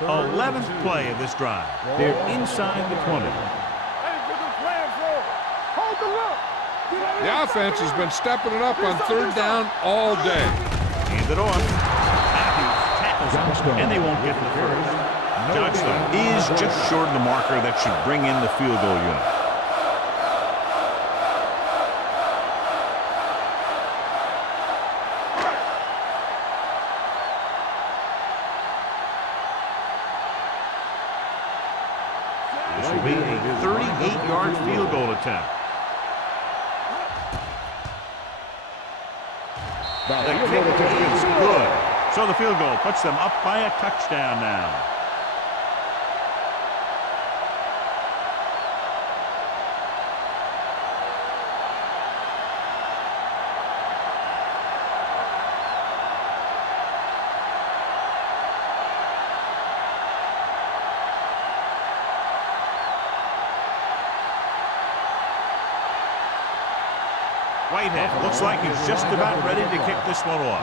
11th play of this drive. They're inside the 20. Hey, put the plan forward. Hold the look. The offense has been stepping it up on 3rd down all day. Hand it off. Matthews tackles him, and they won't get the first. Johnstone is just short of the marker that should bring in the field goal unit. This will be a 38-yard field goal attempt. The kick is good. So the field goal puts them up by a touchdown now. Whitehead looks like he's just about ready to kick this one off.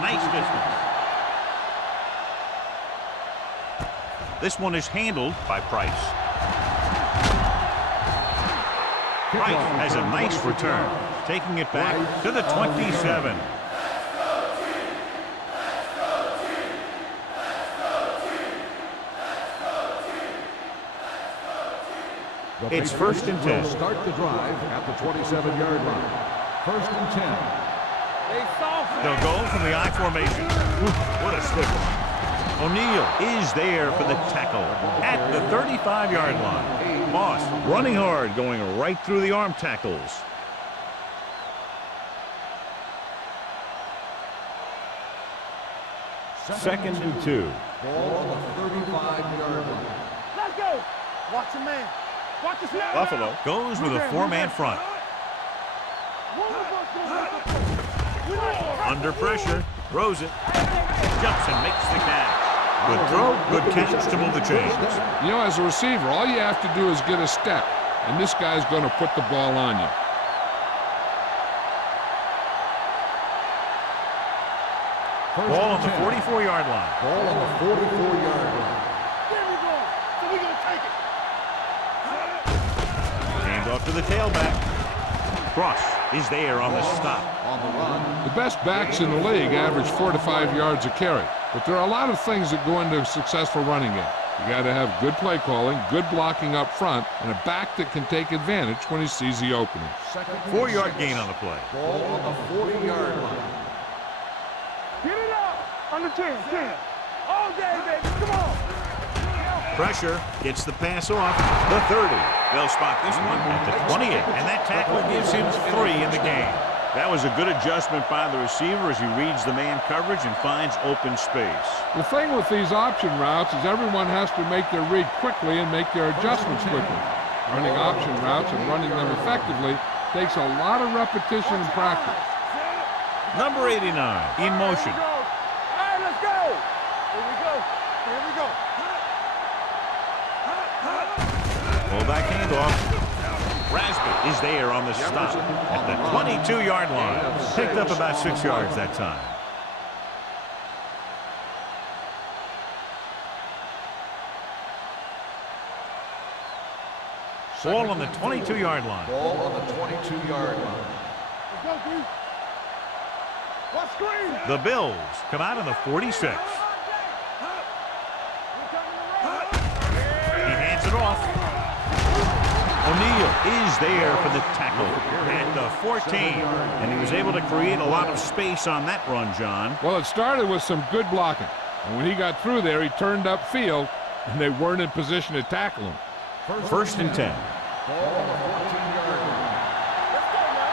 Nice distance. This one is handled by Price. Price has a nice return, taking it back to the 27. It's 1st and 10. Start the drive at the 27-yard line. 1st and 10. They'll go from the I formation. What a slip. O'Neal is there for the tackle at the 35-yard line. Moss running hard, going right through the arm tackles. Second and 2. Ball on the 35-yard line. Let's go. Watch the man. Watch the snap. Buffalo goes with a 4-man front. Under pressure, throws it, jumps and makes the catch. Good throw, good catch to move the chains. You know, as a receiver, all you have to do is get a step, and this guy's going to put the ball on you. Ball on the 44-yard line. Ball on the 44-yard line. There we go. So we're going to take it. Hand off to the tailback. Cross is there on the stop. On the run. The best backs in the league average 4 to 5 yards a carry, but there are a lot of things that go into a successful running game. You got to have good play calling, good blocking up front, and a back that can take advantage when he sees the opening. 4-yard gain on the play. Ball on the 40-yard line. Get it up. Under 10. All day, baby. Come on. Pressure gets the pass off. The 30. They'll spot this one at the 28, and that tackle gives him 3 in the game. That was a good adjustment by the receiver as he reads the man coverage and finds open space. The thing with these option routes is everyone has to make their read quickly and make their adjustments quickly. Running option routes and running them effectively takes a lot of repetition and practice. Number 89 in motion. All right, let's go. Here we go. Here we go. Pull back handoff. Rasby is there on the stop at the 22-yard line. Picked up about 6 yards that time. Ball on the 22-yard line. Ball on the 22-yard line. Let's go, D. What screen? The Bills come out on the 46. He hands it off. O'Neal is there for the tackle at the 14. And he was able to create a lot of space on that run, John. Well, it started with some good blocking. And when he got through there, he turned upfield, and they weren't in position to tackle him. First and 10. Ball on the 14-yard line. Let's go, man.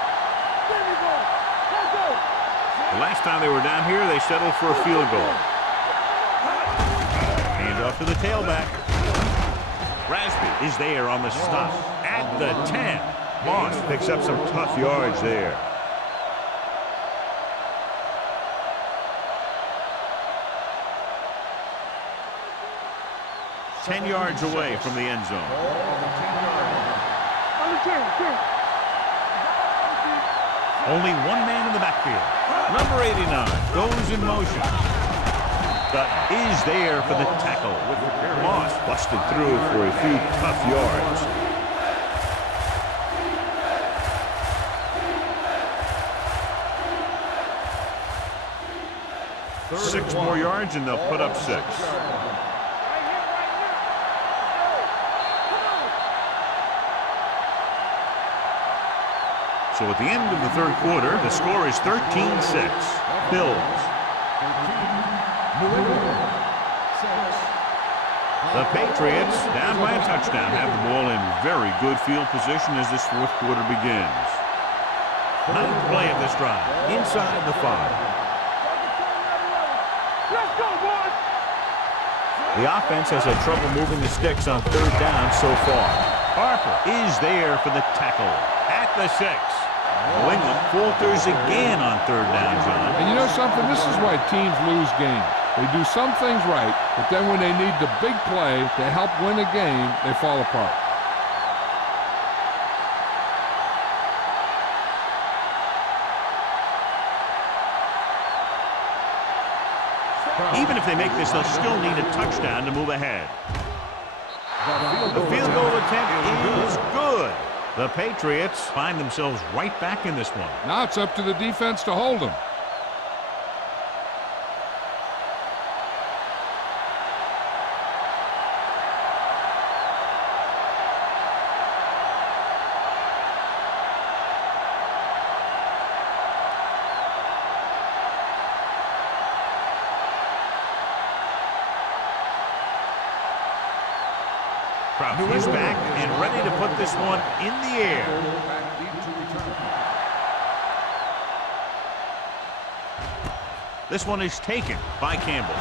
There we go. Let's go. The last time they were down here, they settled for a field goal. Hand off to the tailback. Rasby is there on the stop at the 10. Moss picks up some tough yards there. Ten yards away from the end zone. Ball on the 10-yard line. On the 10. Only one man in the backfield. Number 89 goes in motion. But is there for the tackle. Moss busted through for a few tough yards. Six more yards and they'll put up 6. Right here, right here. So at the end of the third quarter, the score is 13-6. Bills. The Patriots, down by a touchdown, have the ball in very good field position as this fourth quarter begins. Ninth play of this drive, inside the 5. Let's go, boys. The offense has had trouble moving the sticks on third down so far. Harper is there for the tackle at the 6. New England falters again on third down, John. And you know something? This is why teams lose games. They do some things right, but then when they need the big play to help win a game, they fall apart. Even if they make this, they'll still need a touchdown to move ahead. The field goal attempt is good. The Patriots find themselves right back in this one. Now it's up to the defense to hold them. He's back and ready to put this one in the air. This one is taken by Campbell.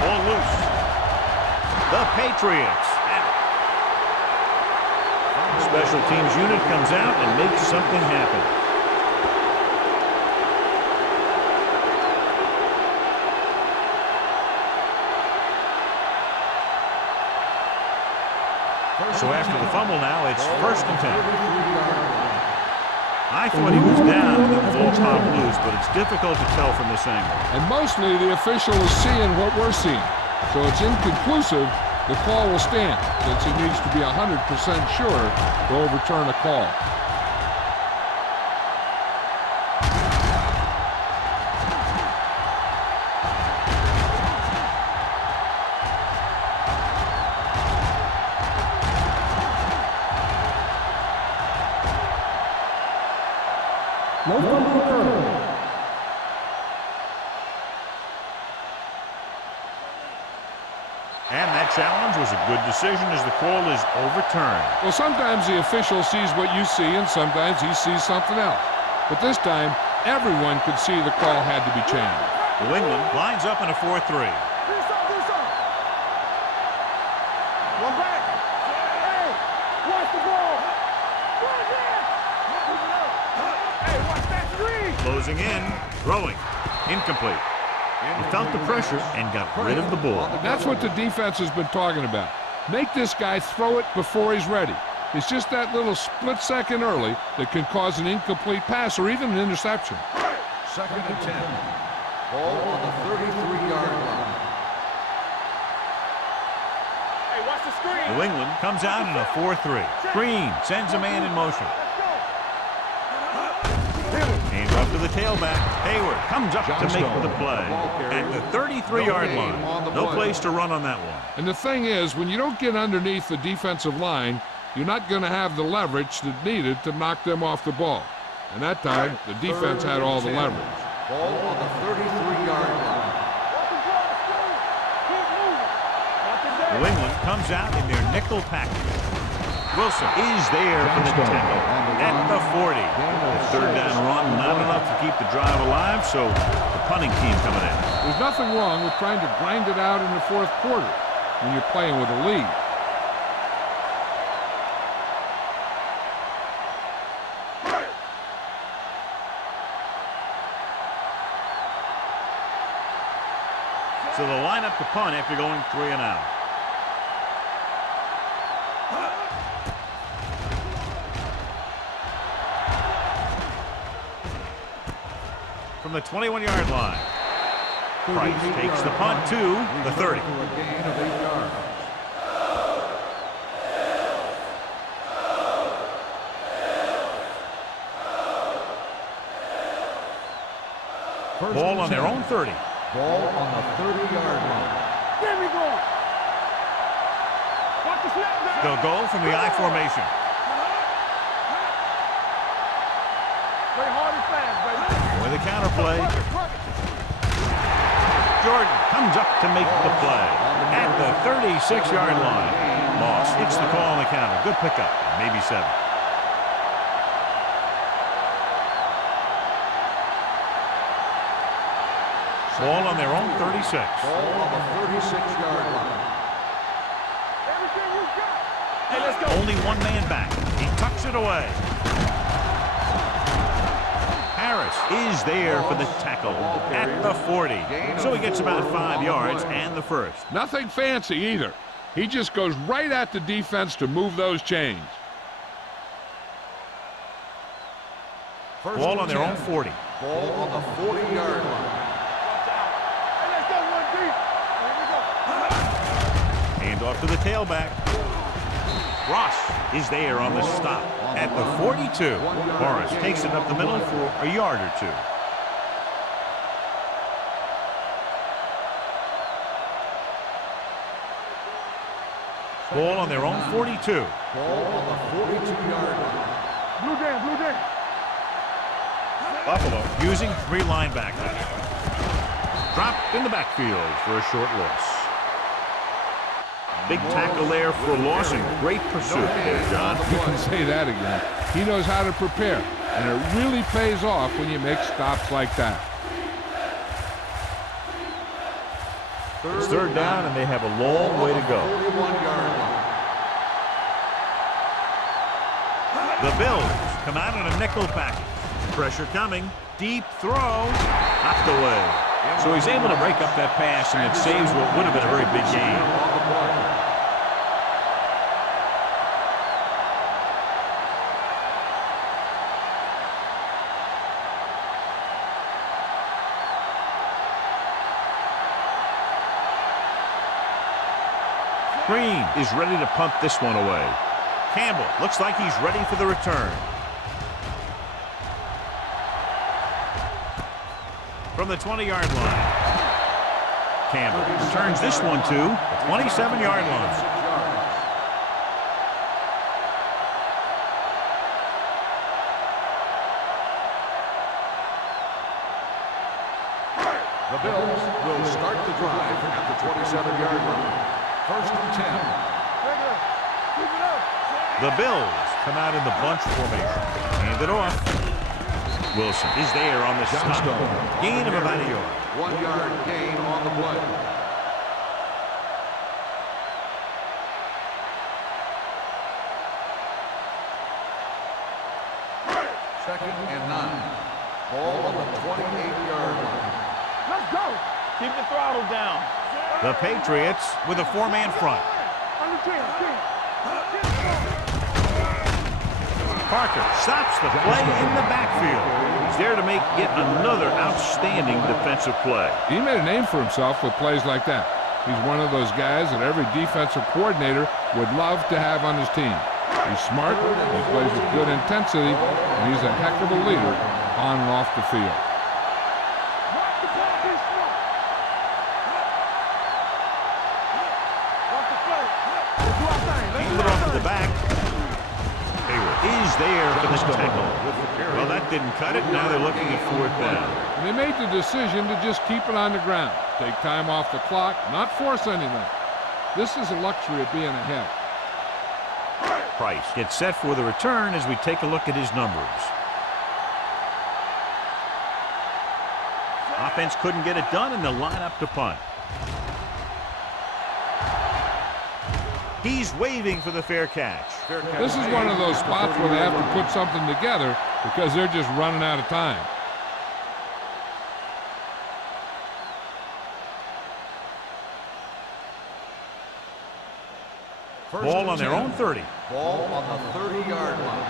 Ball loose. The Patriots have it. Special teams unit comes out and makes something happen. So after the fumble now, it's first and 10. I thought he was down and then the ball popped loose, but it's difficult to tell from this angle. And mostly the official is seeing what we're seeing. So it's inconclusive. The call will stand since he needs to be 100% sure to overturn a call. And that challenge was a good decision as the call is overturned. Well, sometimes the official sees what you see, and sometimes he sees something else. But this time, everyone could see the call had to be changed. New England lines up in a 4-3. Do something. One back. Hey, watch the ball. Right there. Hey, watch that screen. Closing in. Throwing. Incomplete. He felt the pressure and got rid of the ball. That's what the defense has been talking about. Make this guy throw it before he's ready. It's just that little split second early that can cause an incomplete pass or even an interception. 2nd and 10. Ball on the 33-yard line. Hey, watch the screen. New England comes out in a 4-3. Green sends a man in motion. Hands off to the tailback. Hayward comes up to make the play. At the 33-yard line. No place to run on that one. And the thing is, when you don't get underneath the defensive line, you're not going to have the leverage that needed to knock them off the ball. And that time, the defense had all the leverage. Ball on the 33-yard line. New England comes out in their nickel package. Wilson is there for the tackle at the 40. The third down run, not enough to keep the drive alive, so the punting team coming in. There's nothing wrong with trying to grind it out in the fourth quarter when you're playing with a lead. So the lineup to punt after going 3 and out. From the 21-yard line. Price takes the punt to the 30. A gain of 8 yards. Ball on their own 30. Ball on the 30-yard line. There we go. Watch the snap back. They'll go from the I formation. Play hard and fast, baby. With a counter play. Jordan comes up to make the play. At the 36-yard line. Moss hits the call on the counter. Good pickup. Maybe 7. Ball on their own 36. Ball on the 36-yard line. Everything you got. Hey, let's go. Only one man back. He tucks it away. Harris is there for the tackle at the 40. So he gets about 5 yards and the first. Nothing fancy either. He just goes right at the defense to move those chains. Ball on their own 40. Ball on the 40-yard line. Hey, let's go, 1 deep. Here we go. Hand off to the tailback. Ross is there on the stop at the 42. Morris takes it up the middle for a yard or 2. Ball on their own 42. Ball on the 42-yard line. Blue down, blue down. Buffalo using 3 linebackers. Dropped in the backfield for a short loss. Big tackle there for Lawson. Great pursuit there, John. You can say that again. He knows how to prepare, and it really pays off when you make stops like that. It's third down, and they have a long way to go. 41-yard line. The Bills come out in a nickel package. Pressure coming. Deep throw. Knocked away. So he's able to break up that pass, and it saves what would have been a very big gain. Green is ready to punt this one away. Campbell looks like he's ready for the return. From the 20-yard line. Campbell returns this one to the 27-yard line. The Bills will start the drive at the 27-yard line. 1st and 10. Keep it up. The Bills come out in the bunch formation. Hand it off. Wilson is there on the stop. Gain of about a yard. 1-yard gain on the play. Second and 9. Ball on the 28-yard line. Let's go. Keep the throttle down. The Patriots with a four-man front. Under 10. Parker stops the play in the backfield. He's there to make yet another outstanding defensive play. He made a name for himself with plays like that. He's one of those guys that every defensive coordinator would love to have on his team. He's smart, he plays with good intensity, and he's a heck of a leader on and off the field. Watch the play. Be smart. Watch the play. Let's do our thing. Let's Hand do it our off to thing. the back. Is there for the tackle. Well, that didn't cut it. Now they're looking at fourth down. And they made the decision to just keep it on the ground. Take time off the clock, not force anything. This is a luxury of being ahead. Price gets set for the return as we take a look at his numbers. Offense couldn't get it done, and they'll line up to punt. He's waving for the fair catch. This is one of those spots where they have to put something together because they're just running out of time. Ball on their own 30. Ball on the 30-yard line.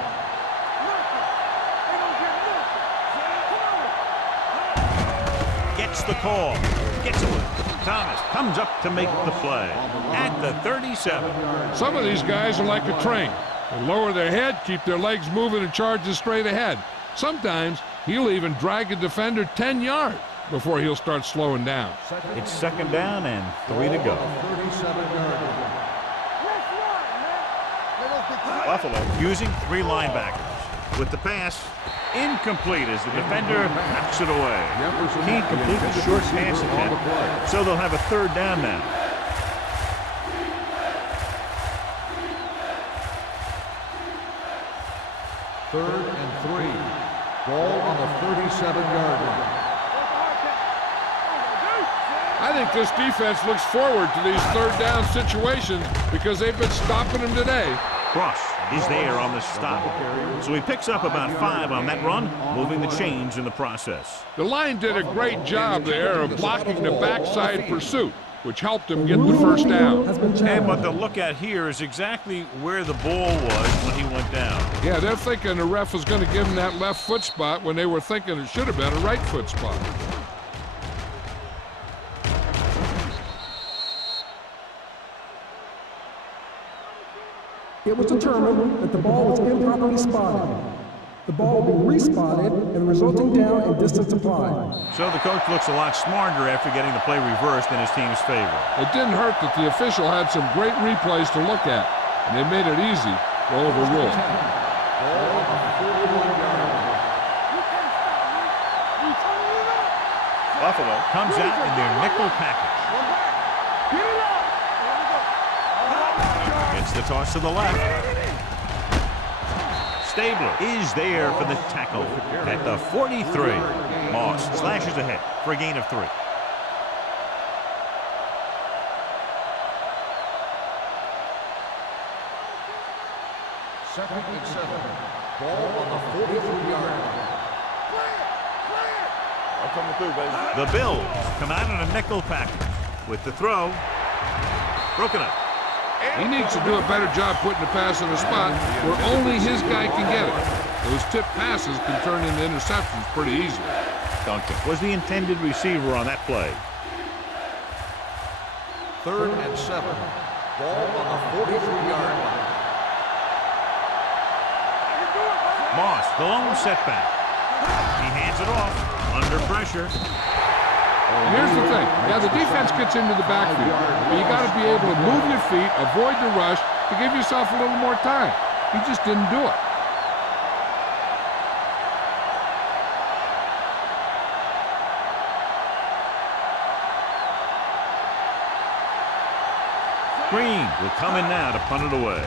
Gets the call. Gets away. Thomas comes up to make the play at the 37. Some of these guys are like a train. They lower their head, keep their legs moving, and charge straight ahead. Sometimes he'll even drag a defender 10 yards before he'll start slowing down. It's second down and 3 to go. 37-yard line. Buffalo using 3 linebackers. With the pass, incomplete as the defender knocks it away. Can't complete the short pass attempt, so they'll have a third down now. Third and 3. Ball on the 37-yard line. I think this defense looks forward to these third down situations because they've been stopping them today. Cross is there on the stop. So he picks up about 5 on that run, moving the chains in the process. The line did a great job there of blocking the backside pursuit, which helped him get the first down. And what they'll look at here is exactly where the ball was when he went down. Yeah, they're thinking the ref was going to give him that left foot spot when they were thinking it should have been a right foot spot. It was determined that the ball was improperly spotted. The ball will be respotted and the resulting down and distance applied. So the coach looks a lot smarter after getting the play reversed in his team's favor. It didn't hurt that the official had some great replays to look at, and they made it easy to overrule. Ball on the 41-yard line. Buffalo comes out in their nickel package. Gets the toss to the left. Stabler is there for the tackle at the 43. Moss slashes ahead for a gain of 3. Second and 7. Ball on the 43-yard line. I'm coming through, baby. The Bills come out in a nickel package with the throw. Broken up. He needs to do a better job putting the pass in a spot where only his guy can get it. Those tip passes can turn into interceptions pretty easily. Duncan was the intended receiver on that play. Third and 7. Ball on the 43-yard line. Moss, the lone setback. He hands it off under pressure. Here's the thing. Yeah, the defense gets into the backfield, but you got to be able to move your feet, avoid the rush, to give yourself a little more time. He just didn't do it. Green will come in now to punt it away.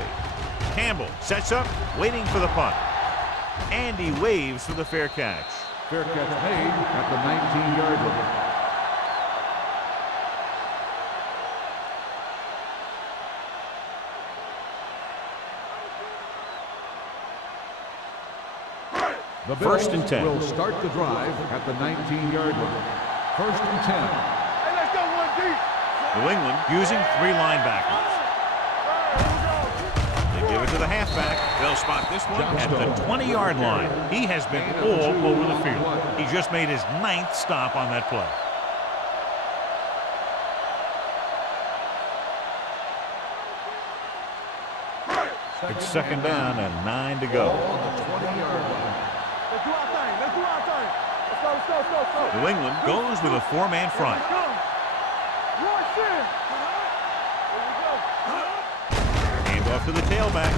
Campbell sets up, waiting for the punt. And he waves for the fair catch. Fair catch made at the 19-yard line. The First and Bills 10. will start the drive at the 19-yard line. First and 10. Hey, let's go one deep. New England using 3 linebackers. They give it to the halfback. They'll spot this one at the 20-yard line. He has been all over the field. He just made his 9th stop on that play. It's second down and 9 to go. Let's do our thing. Let's do our thing. Let's go. New England goes with a 4-man front. Rush in. Hand off to the tailback.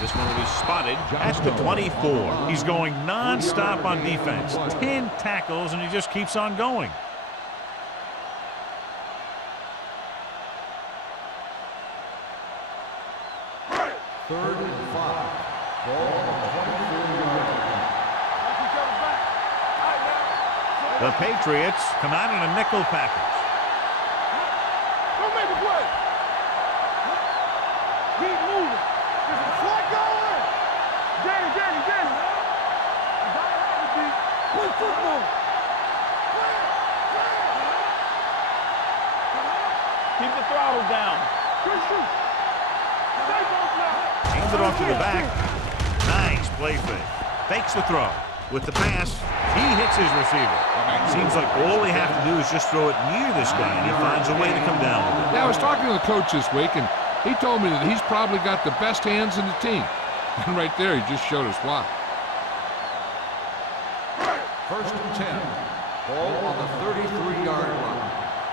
This one will be spotted at the 24. He's going non-stop on defense. 10 tackles, and he just keeps on going. Third and 5. Ball on the 24-yard line. The Patriots come out in a nickel package. Don't make a play. Keep moving. There's a flag going. Danny. I gotta have it, D. Play football. Keep the throttle down. Good shoot. Hands it off to the back. Nice play fake. Fakes the throw. With the pass, he hits his receiver. Seems like all they have to do is just throw it near this guy, and he finds a way to come down with it. Yeah, I was talking to the coach this week, and he told me that he's probably got the best hands in the team. And right there, he just showed us why. First and 10. Ball on the 33-yard line.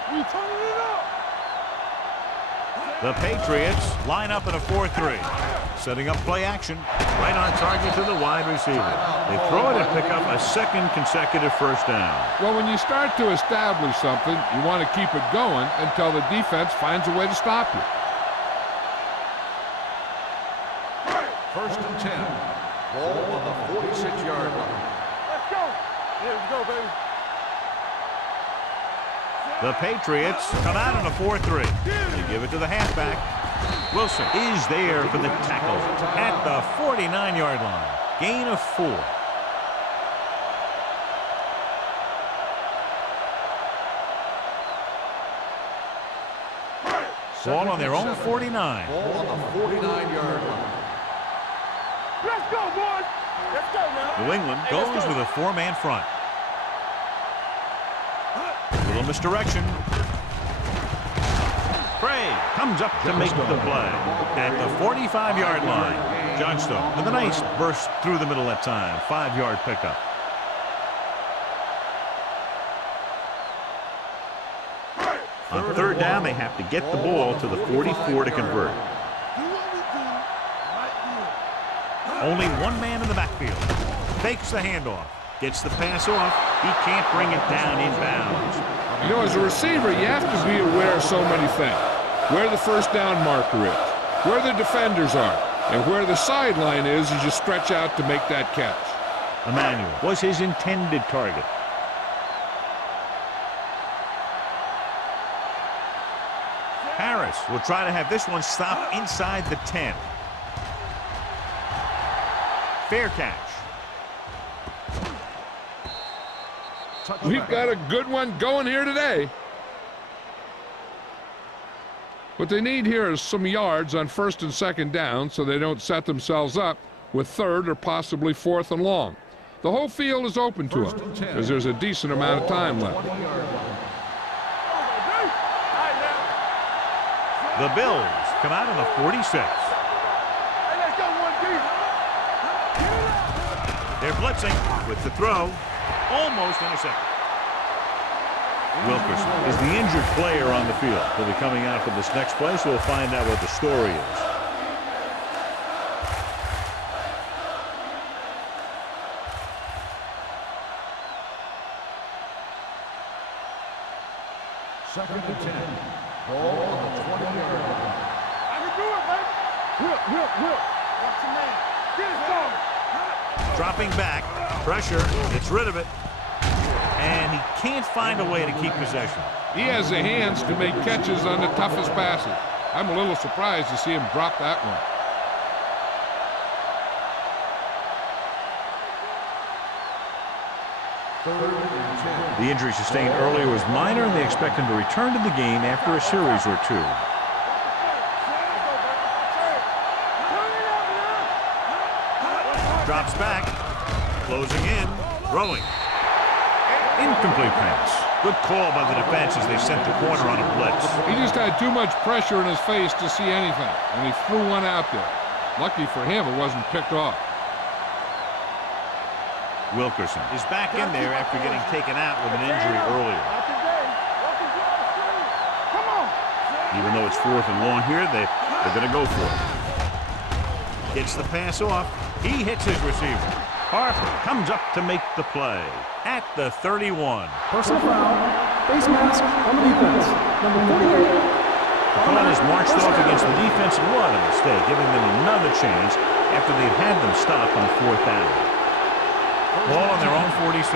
We turning it up. The Patriots line up in a 4-3. Setting up play action. Right on target to the wide receiver. They throw it and pick up a second consecutive first down. Well, when you start to establish something, you want to keep it going until the defense finds a way to stop you. First and 10. Ball on the 46-yard line. Let's go. Yeah, let's go, baby. The Patriots come out in a 4-3. They give it to the halfback. Wilson is there for the tackle at the 49-yard line. Gain of 4. Ball on their own 49. Ball on the 49-yard line. Let's go, boys. Let's go now. New England goes with a 4-man front. Little misdirection. Craig comes up to make the play at the 45-yard line. Johnstone with a nice burst through the middle that time. 5-yard pickup. On third down, they have to get the ball to the 44 to convert. Only one man in the backfield. Fakes the handoff. Gets the pass off. He can't bring it down inbounds. You know, as a receiver, you have to be aware of so many things. Where the first down marker is, where the defenders are, and where the sideline is as you stretch out to make that catch. Emmanuel was his intended target. Harris will try to have this one stop inside the 10. Fair catch. We've got a good one going here today. What they need here is some yards on first and second down so they don't set themselves up with third or possibly fourth and long. The whole field is open to them because there's a decent amount of time left. The Bills come out in the 46. Hey, let's go one deep. They're blitzing with the throw. Almost intercepted. Wilkerson is the injured player on the field. He'll be coming out for this next play, so we'll find out what the story is. Second and 10. Ball on the 20-yard line. I can do it, baby. Whip. Watch your man. Get it started. Dropping back. Pressure. Gets rid of it. And he can't find a way to keep possession. He has the hands to make catches on the toughest passes. I'm a little surprised to see him drop that one. The injury sustained earlier was minor, and they expect him to return to the game after a series or two. Drops back, closing in, throwing. Incomplete pass. Good call by the defense as they sent the corner on a blitz. He just had too much pressure in his face to see anything, and he threw one out there. Lucky for him, it wasn't picked off. Wilkerson is back in there after getting taken out with an injury earlier. Even though it's 4th and long here, they're going to go for it. Gets the pass off. He hits his receiver. Harper comes up to make the play at the 31. Personal foul. Face mask on the defense. Number 48. The call has marched off against the defense and what a mistake, giving them another chance after they've had them stop on 4th down. Ball on their own 46.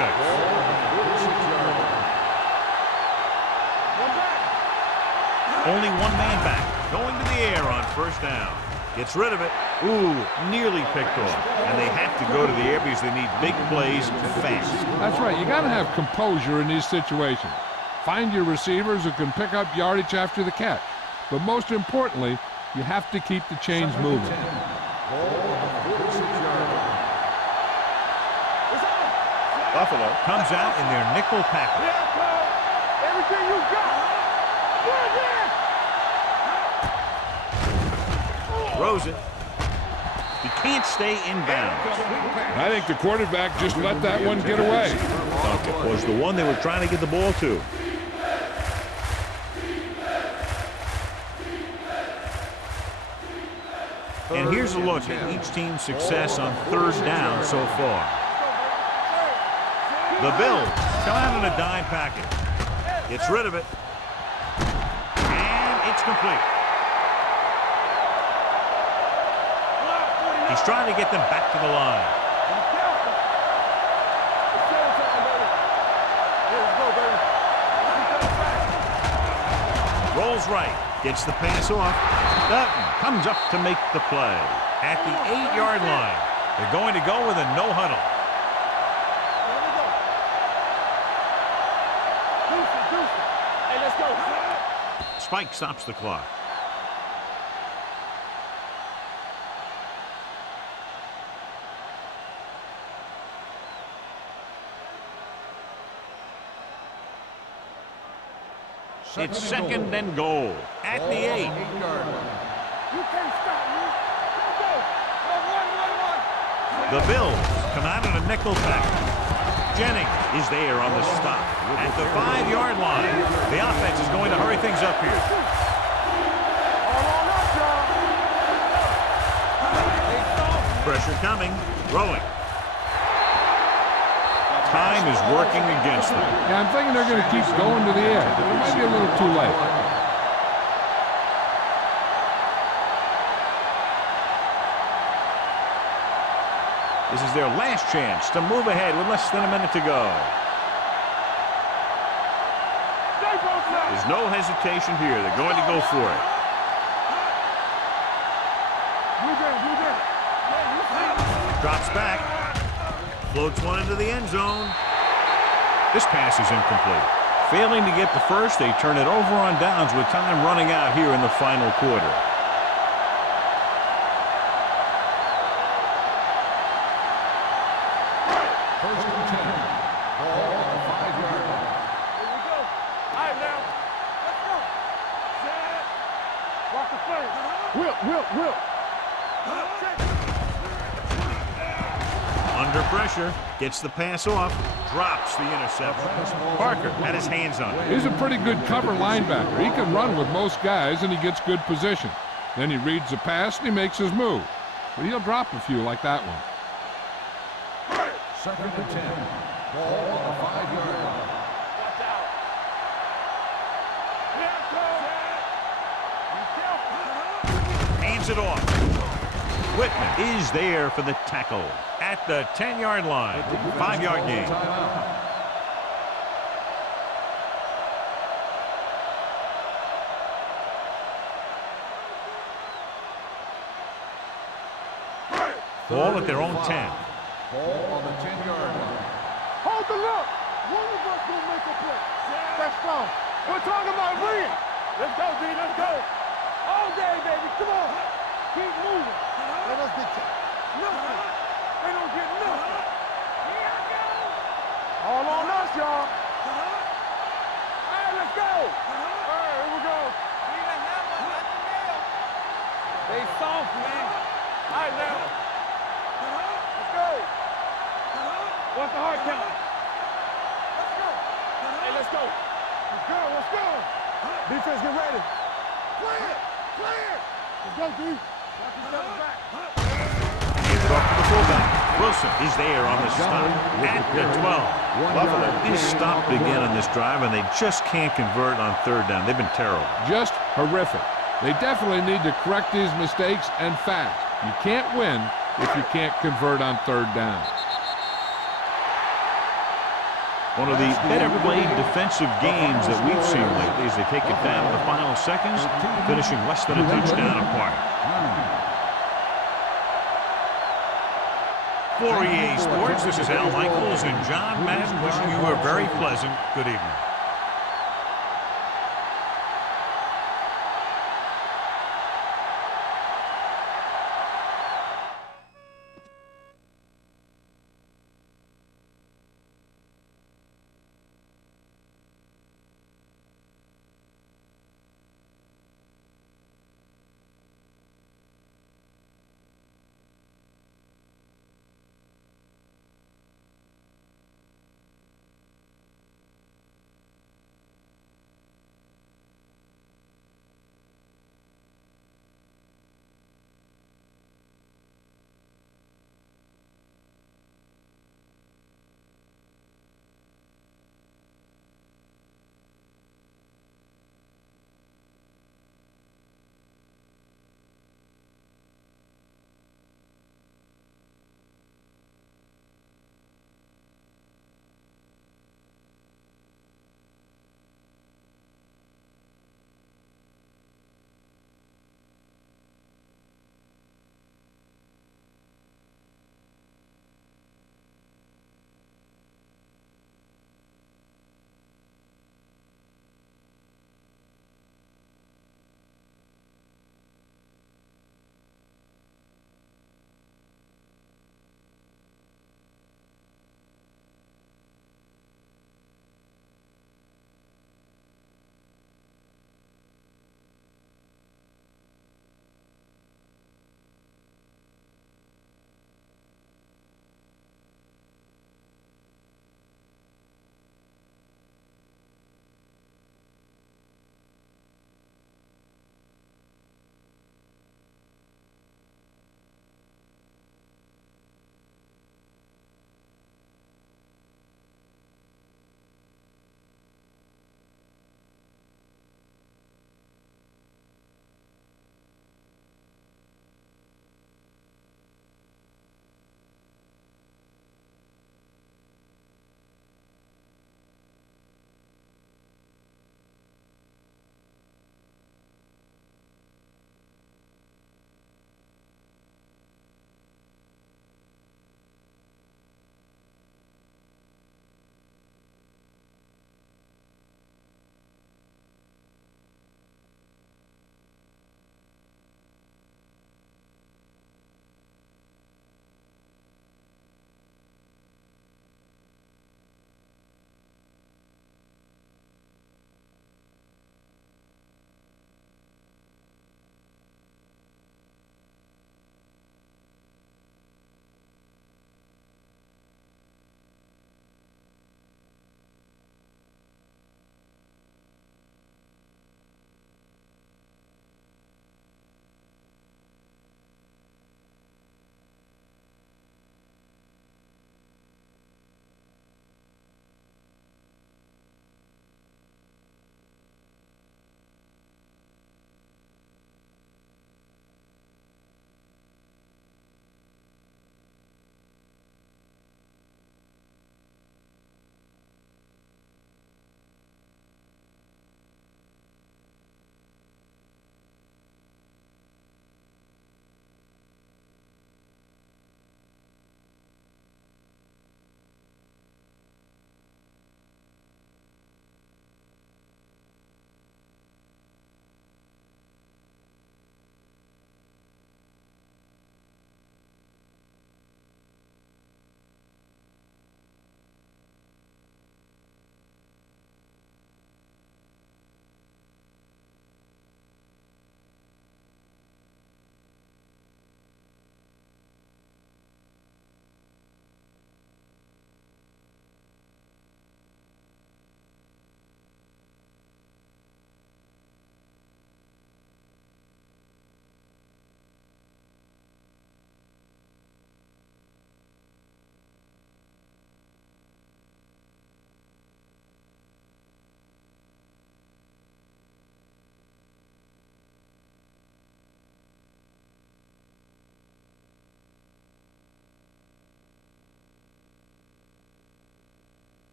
Only one man back, going to the air on 1st down. Gets rid of it. Ooh, nearly picked off. And they have to go to the air because they need big plays fast. That's right. You got to have composure in these situations. Find your receivers who can pick up yardage after the catch. But most importantly, you have to keep the chains moving. Buffalo comes out in their nickel package. Everything you got. Throws it. He can't stay in bounds. I think the quarterback just let that one get away. It was the one they were trying to get the ball to. And here's a look at each team's success on 3rd down so far. The Bills come out in a dime package. Gets rid of it. And it's complete. He's trying to get them back to the line. Rolls right. Gets the pass off. Dutton comes up to make the play at the 8-yard line. They're going to go with a no huddle. Hey, let's go. Spike stops the clock. It's 2nd and goal at the 8. You can't stop me. The Bills come out in a nickel package. Jennings is there on the stop at the 5-yard line. The offense is going to hurry things up here. Pressure coming, throwing. Time is working against them. Yeah, I'm thinking they're going to keep going to the air. It might be a little too late. This is their last chance to move ahead with less than a minute to go. There's no hesitation here. They're going to go for it. Drops back. Floats one into the end zone. This pass is incomplete. Failing to get the first, they turn it over on downs with time running out here in the final quarter. Will. Under pressure, gets the pass off, drops the interception. Parker had his hands on it. He's a pretty good cover linebacker. He can run with most guys, and he gets good position. Then he reads the pass, and he makes his move. But he'll drop a few like that one. 2nd and 10. Ball on the 5-yard line. Hands it off. Whitman is there for the tackle at the 10-yard line. 5-yard gain. Ball at their own 10. Ball on the 10-yard line. Hold Take a look. One of us gonna make a play. That's strong. We're talking about win. Let's go, D. Let's go. All day, baby. Come on. Keep moving. Let us get you. Nothing. They don't get nothing. Here I go. All on us, y'all. All right, let's go. All right, here we go. They soft, man. All right, now. Let's go. What's the hard count? Let's go. Hey, let's go. Let's go. Let's go. Defense, get ready. Play it. Play it. Let's go, D. Watch yourself back. Gives it off to the fullback. Wilson is there on the stop at the 12. Buffalo is stopped again on this drive, and they just can't convert on third down. They've been terrible. Just horrific. They definitely need to correct these mistakes and fast. You can't win if you can't convert on third down. One of the better played defensive games that we've seen lately as they take it down in the final seconds, finishing less than a touchdown apart. For EA Sports, this is Al Michaels and John Madden wishing you a very pleasant good evening.